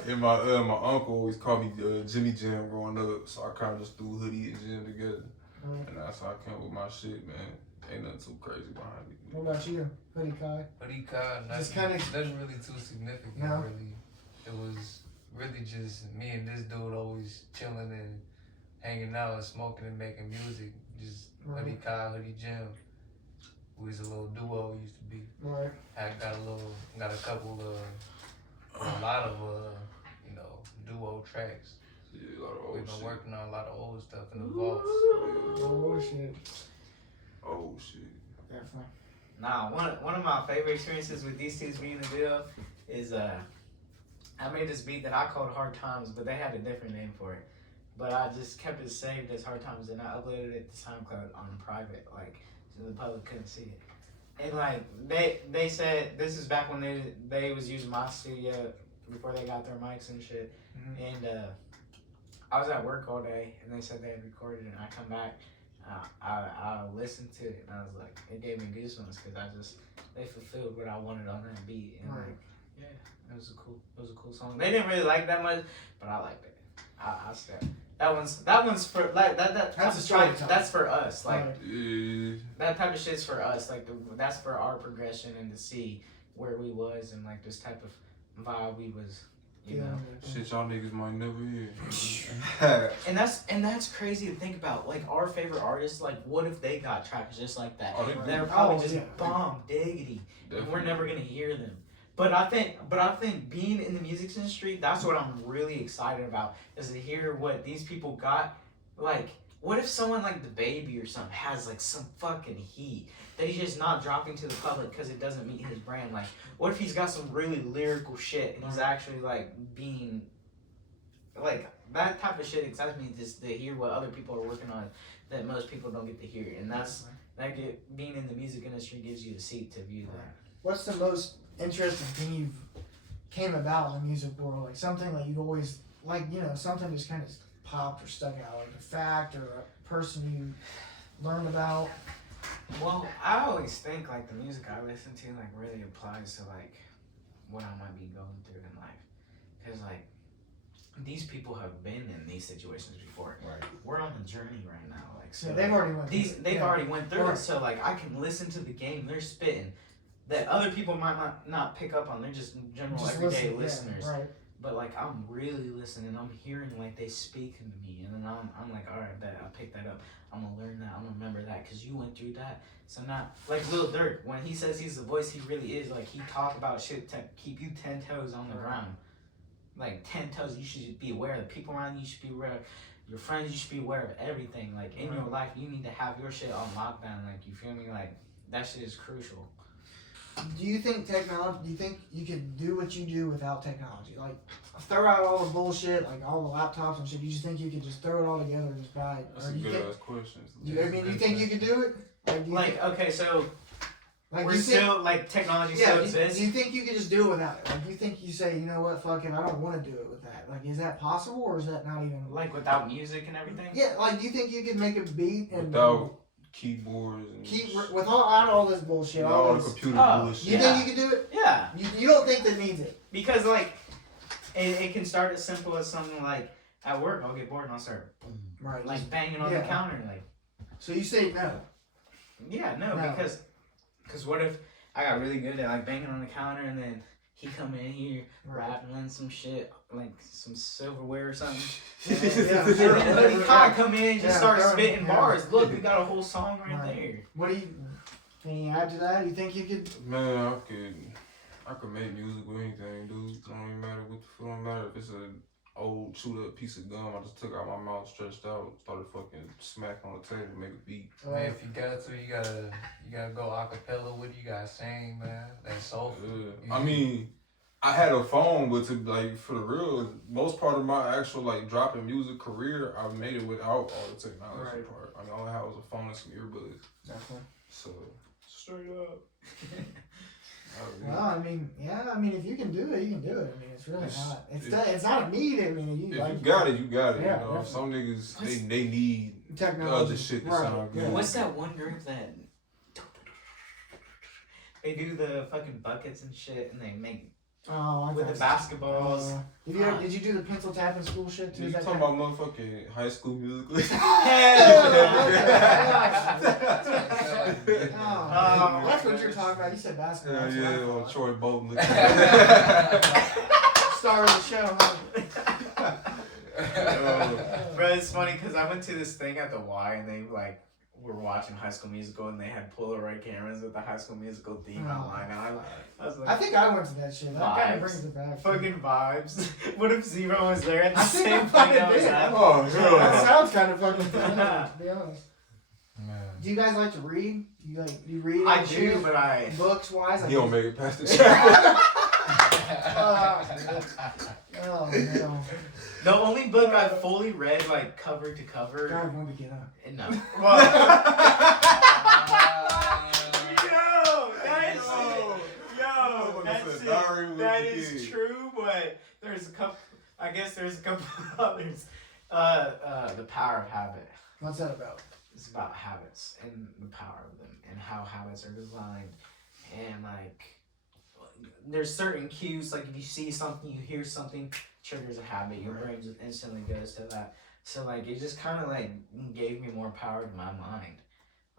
And my uncle always called me Jimmy Jam growing up. So I kind of just threw hoodie and Jim together. And that's how I came with my shit, man. Ain't nothing too crazy behind it. What about you, Hoodie Kai? Hoodie Kai, nothing really too significant. No. Really, it was really just me and this dude always chilling and hanging out and smoking and making music. Just Hoodie Kai, Hoodie Jim. We was a little duo. We used to be. Right. I got a couple a lot of duo tracks. Yeah, a lot of old We've been shit. working on a lot of old stuff in the vaults. Oh shit. Oh shit. Definitely. Nah, one of my favorite experiences with these two being in the video is I made this beat that I called Hard Times, but they had a different name for it. But I just kept it saved as Hard Times, and I uploaded it to SoundCloud on private, like so the public couldn't see it. And like they said this is back when they was using my studio before they got their mics and shit. And I was at work all day, and they said they had recorded it, and I come back. I listened to it, and I was like, it gave me goosebumps because they fulfilled what I wanted on that beat, and like, yeah, it was a cool song. They didn't really like that much, but I liked it. I said that one's for like that's for us, like that type of shit's for us, like that's for our progression and to see where we was and like this type of vibe we was. You know, shit y'all niggas might never hear. and that's crazy to think about. Like our favorite artists, like what if they got tracks just like that? They're probably just bomb diggity, and we're never gonna hear them. But I think being in the music industry, that's what I'm really excited about, is to hear what these people got. Like, what if someone like The Baby or something has like some fucking heat that he's just not dropping to the public because it doesn't meet his brand? Like, what if he's got some really lyrical shit and he's actually like being like that type of shit excites me, just to hear what other people are working on that most people don't get to hear, and being in the music industry gives you a seat to view that. What's the most interesting thing you've came about in the music world? Like something like you've always like, something just kind of popped or stuck out, like a fact or a person you learned about? Well, I always think like the music I listen to like really applies to like what I might be going through in life, because like these people have been in these situations before. Right. We're on the journey right now. Like, so they've already went. They've already went through it. So like I can listen to the game they're spitting that other people might not pick up on. They're just general everyday listeners. Yeah, right. But like I'm really listening. I'm hearing like they speak to me, and then I'm like, all right, I picked that up. I'm gonna learn that. I'm gonna remember that because you went through that. So now, like Lil Durk, when he says he's the voice, he really is. Like he talk about shit to keep you 10 toes on the ground. Like 10 toes, you should be aware of the people around you. You should be aware of your friends. You should be aware of everything. Like in your life, you need to have your shit on lockdown. Like you feel me? Like that shit is crucial. Do you think you could do what you do without technology? Like, throw out all the bullshit, like all the laptops and shit. You just think you could just throw it all together and just buy it? That's a good ass question. Do you think you could do it? Okay, so Like we're you think, still like technology yeah. still Do exists. you think you could just do it without it? Like you think you say, you know what, fucking, I don't want to do it with that. Like, is that possible or is that not even Like without music and everything? Yeah, like do you think you could make a beat and without keyboards and without all this bullshit, all the this, computer bullshit. You think you could do it? Yeah. You don't think that needs it? Because like it can start as simple as something like at work I'll get bored and I'll start Right. like banging on the counter like. So you say no? Yeah, no. because what if I got really good at like banging on the counter and then he come in here rattling some shit like some silverware or something. And then he kind of come in and just start spitting bars. Look, we got a whole song right there. What do you? Can you add to that? You think you could? Man, I could make music with anything, dude. It don't even matter what the fuck. Don't matter if it's an old chewed up piece of gum I just took out my mouth, stretched out, started fucking smacking on the table, make a beat. Man, if you got to, you gotta go acapella with it. You gotta sing, man. That's soulful. I mean, I had a phone, but to like for the real, most part of my actual like dropping music career, I made it without all the technology part. I mean, all I had was a phone and some earbuds. Definitely. So straight up. Well, I mean, if you can do it, you can do it. I mean, it's really not. It's not a need. I mean, if you got it, you got it. Yeah, you know, some niggas they need technology. Other shit that sound good. What's that one group that they do the fucking buckets and shit and they make with the basketballs? Did you do the pencil tapping school shit too? You talking about motherfucking High School Musical? That's what you're talking about. You said basketball. Yeah, on Troy Bolton. Star of the show, huh? Bro, it's funny because I went to this thing at the Y and they like were watching High School Musical and they had Polaroid cameras with the High School Musical theme online. And I was like, I think I went to that shit. That kind of brings it back. Fucking vibes. What if Zero was there at the I same think time I I was did. at? Oh, That sounds kind of fucking fun, to be honest. Man. Do you guys like to read? You read? I do, but I books wise. He don't make it past the chapter. Oh no. The only book I've fully read, like cover to cover. God, when we get up. No. Well, that is true, but there's a couple. I guess there's a couple others. The Power of Habit. What's that about? It's about habits and the power of them and how habits are designed, and like there's certain cues. Like if you see something, you hear something, triggers a habit. Your brain just instantly goes to that. So like it just kind of like gave me more power to my mind.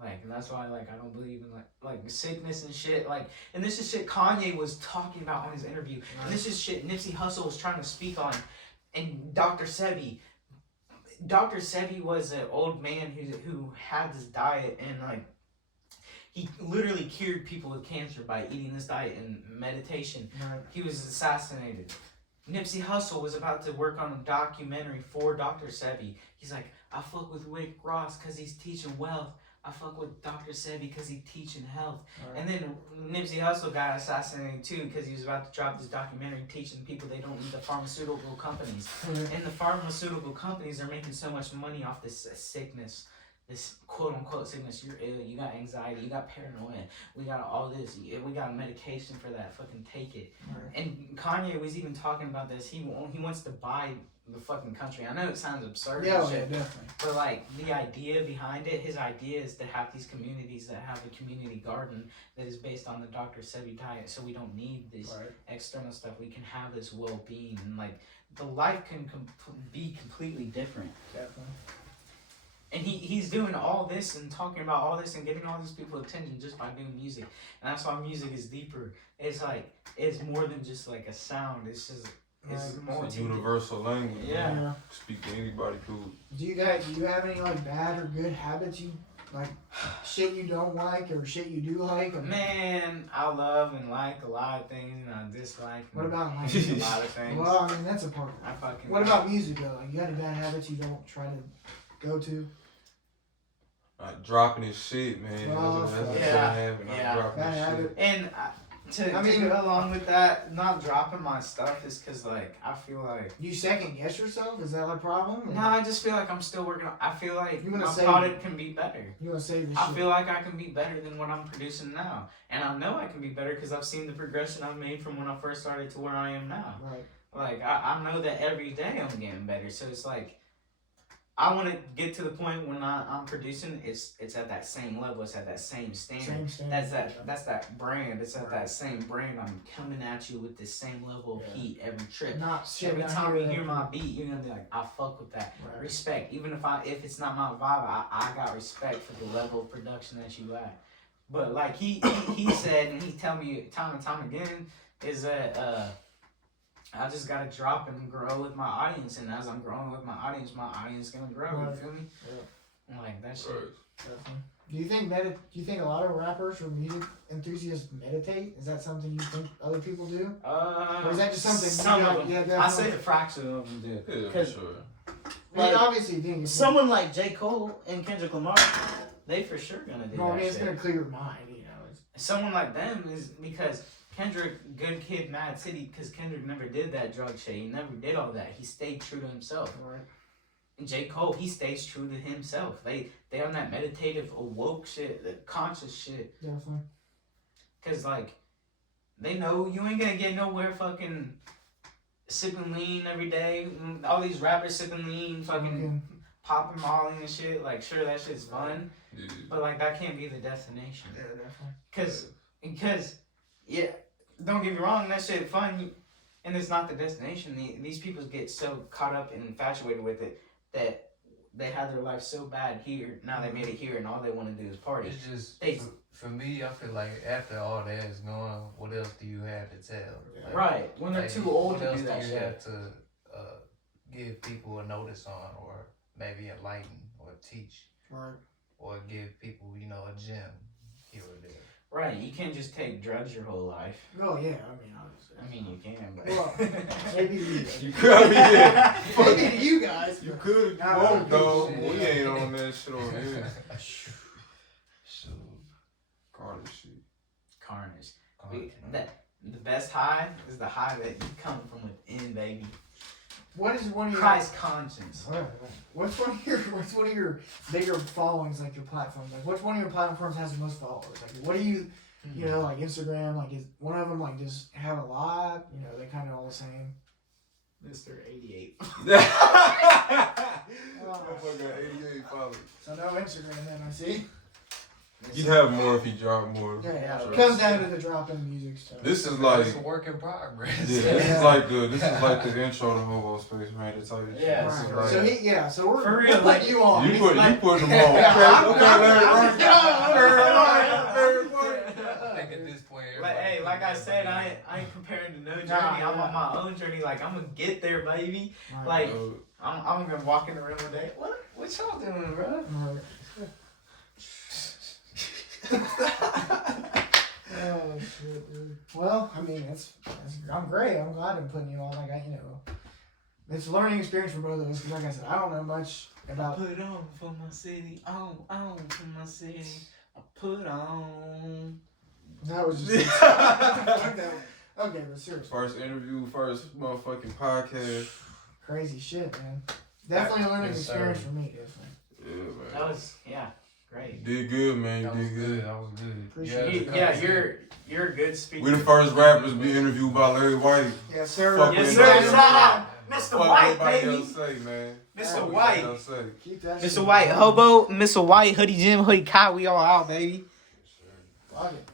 Like, and that's why, like, I don't believe in, like sickness and shit, like, and this is shit Kanye was talking about on his interview, and this is shit Nipsey Hussle was trying to speak on, and Dr. Sebi was an old man who had this diet, and, like, he literally cured people with cancer by eating this diet and meditation. Right. He was assassinated. Nipsey Hussle was about to work on a documentary for Dr. Sebi. He's like, I fuck with Rick Ross because he's teaching wealth. I fuck with Dr. Sebi because he's teaching health. Right. And then Nipsey Hussle got assassinated too because he was about to drop this documentary teaching people they don't need the pharmaceutical companies. Mm-hmm. And the pharmaceutical companies are making so much money off this sickness, this quote unquote sickness. You're ill, you got anxiety, you got paranoia, we got all this, we got medication for that, fucking take it. Right. And Kanye was even talking about this. He wants to buy the fucking country. I know it sounds absurd and shit, definitely. But like the idea behind it, his idea is to have these communities that have a community garden that is based on the Dr. Sebi diet, so we don't need this external stuff. We can have this well-being, and like the life can be completely different. Definitely. And he's doing all this and talking about all this and getting all these people attention just by doing music. And that's why music is deeper. It's like it's more than just like a sound. It's just it's a universal language. Yeah. Speak to anybody cool. Do you have any like bad or good habits you like, shit you don't like or shit you do like? Or... Man, I love and like a lot of things and I dislike. What about like a lot of things? Well, I mean that's a part of it. What about music though? Like you got any bad habits you don't try to go to? Dropping his shit, man. That's what happened. Yeah. Dropping his shit. And To go along with that, not dropping my stuff is because, like, I feel like... You second guess yourself? Is that a problem? No, I just feel like I'm still working on... I feel like my save, product can be better. You want to save the I shit. feel like I can be better than what I'm producing now. And I know I can be better because I've seen the progression I've made from when I first started to where I am now. Right. Like, I know that every day I'm getting better. So it's like... I want to get to the point when I'm producing, it's at that same level, it's at that same standard. That's that brand. It's at that same brand. I'm coming at you with the same level of heat every trip. Every time you hear my beat, you're gonna be like, I fuck with that. Right. Respect. Even if it's not my vibe, I got respect for the level of production that you at. But like he said, and he tell me time and time again, is that I just gotta drop and grow with my audience, and as I'm growing with my audience gonna grow. Right. You feel me? Yeah. Like that shit. Definitely. Do you think a lot of rappers or music enthusiasts meditate? Is that something you think other people do? Or is that just something some of them? I say a fraction of them do. Yeah, for sure. Like, obviously, you someone like J. Cole and Kendrick Lamar, they for sure gonna do that. I mean, it's gonna clear your mind, you know. Someone like them is because. Kendrick, good kid, mad city, because Kendrick never did that drug shit. He never did all that. He stayed true to himself. Right. And J. Cole, he stays true to himself. They on that meditative, awoke shit, the conscious shit. Definitely. Because, like, they know you ain't gonna get nowhere fucking sipping lean every day. All these rappers sipping lean, fucking popping Molly and shit. Like, sure, that shit's fun. Yeah. But, like, that can't be the destination. Yeah, definitely. Because, yeah. Don't get me wrong, that shit fun, and it's not the destination. These people get so caught up and infatuated with it that they had their life so bad here. Now they made it here, and all they want to do is party. It's just for me. I feel like after all that is gone, what else do you have to tell? Like, right when they're too old to do that shit. What else do you have to give people a notice on, or maybe enlighten, or teach, right, or give people a gem here or there. Right, you can't just take drugs your whole life. Oh yeah, obviously. I mean, you can, but well, maybe you could. I mean, yeah. Maybe to you guys. You could. You won't though. We ain't on that shit on here. Carnage. The best high is the high that you come from within, baby. What is one of your Christ conscience? What's one of your bigger followings, like your platforms? Like, which one of your platforms has the most followers? Like, what do you know, like Instagram? Like, is one of them like just have a lot? You know, they kind of all the same. Mr. 88. Motherfucker got 88 followers. So no Instagram then, I see. You'd have more if he dropped more. Yeah. It comes down to the drop in music stuff. This is like it's a work in progress. Yeah, this is like the intro to HoboSpaceRanger type of shit. Yeah. Right. So we're for real, putting you on. You put them on. At this point, hey, like I said, I ain't comparing to no journey. I'm on my own journey. Like, I'm gonna get there, baby. Like, I'm gonna walk in the room one day. What y'all doing, bro? Oh shit, dude. Well, I mean, I'm great. I'm glad I'm putting you on. Like, it's a learning experience for both of us. Because, like I said, I don't know much about. I put on for my city, on for my city. I put on. That was just. Okay, but seriously. First interview, first motherfucking podcast. Crazy shit, man. Definitely a learning experience for me, definitely. Yeah, man. That was great. You did good, man. You did good. That was good. Appreciate it. You're a good speaker. We the first rappers to be interviewed by Larri Whyte. Yes, sir. Yes, sir. Shout out, Mr. White, baby. Else say, man. Mr. White. Keep that Mr. White, Hobo, Mr. White, Hoodie Jim, Hoodie Kai, we all out, baby. Love it.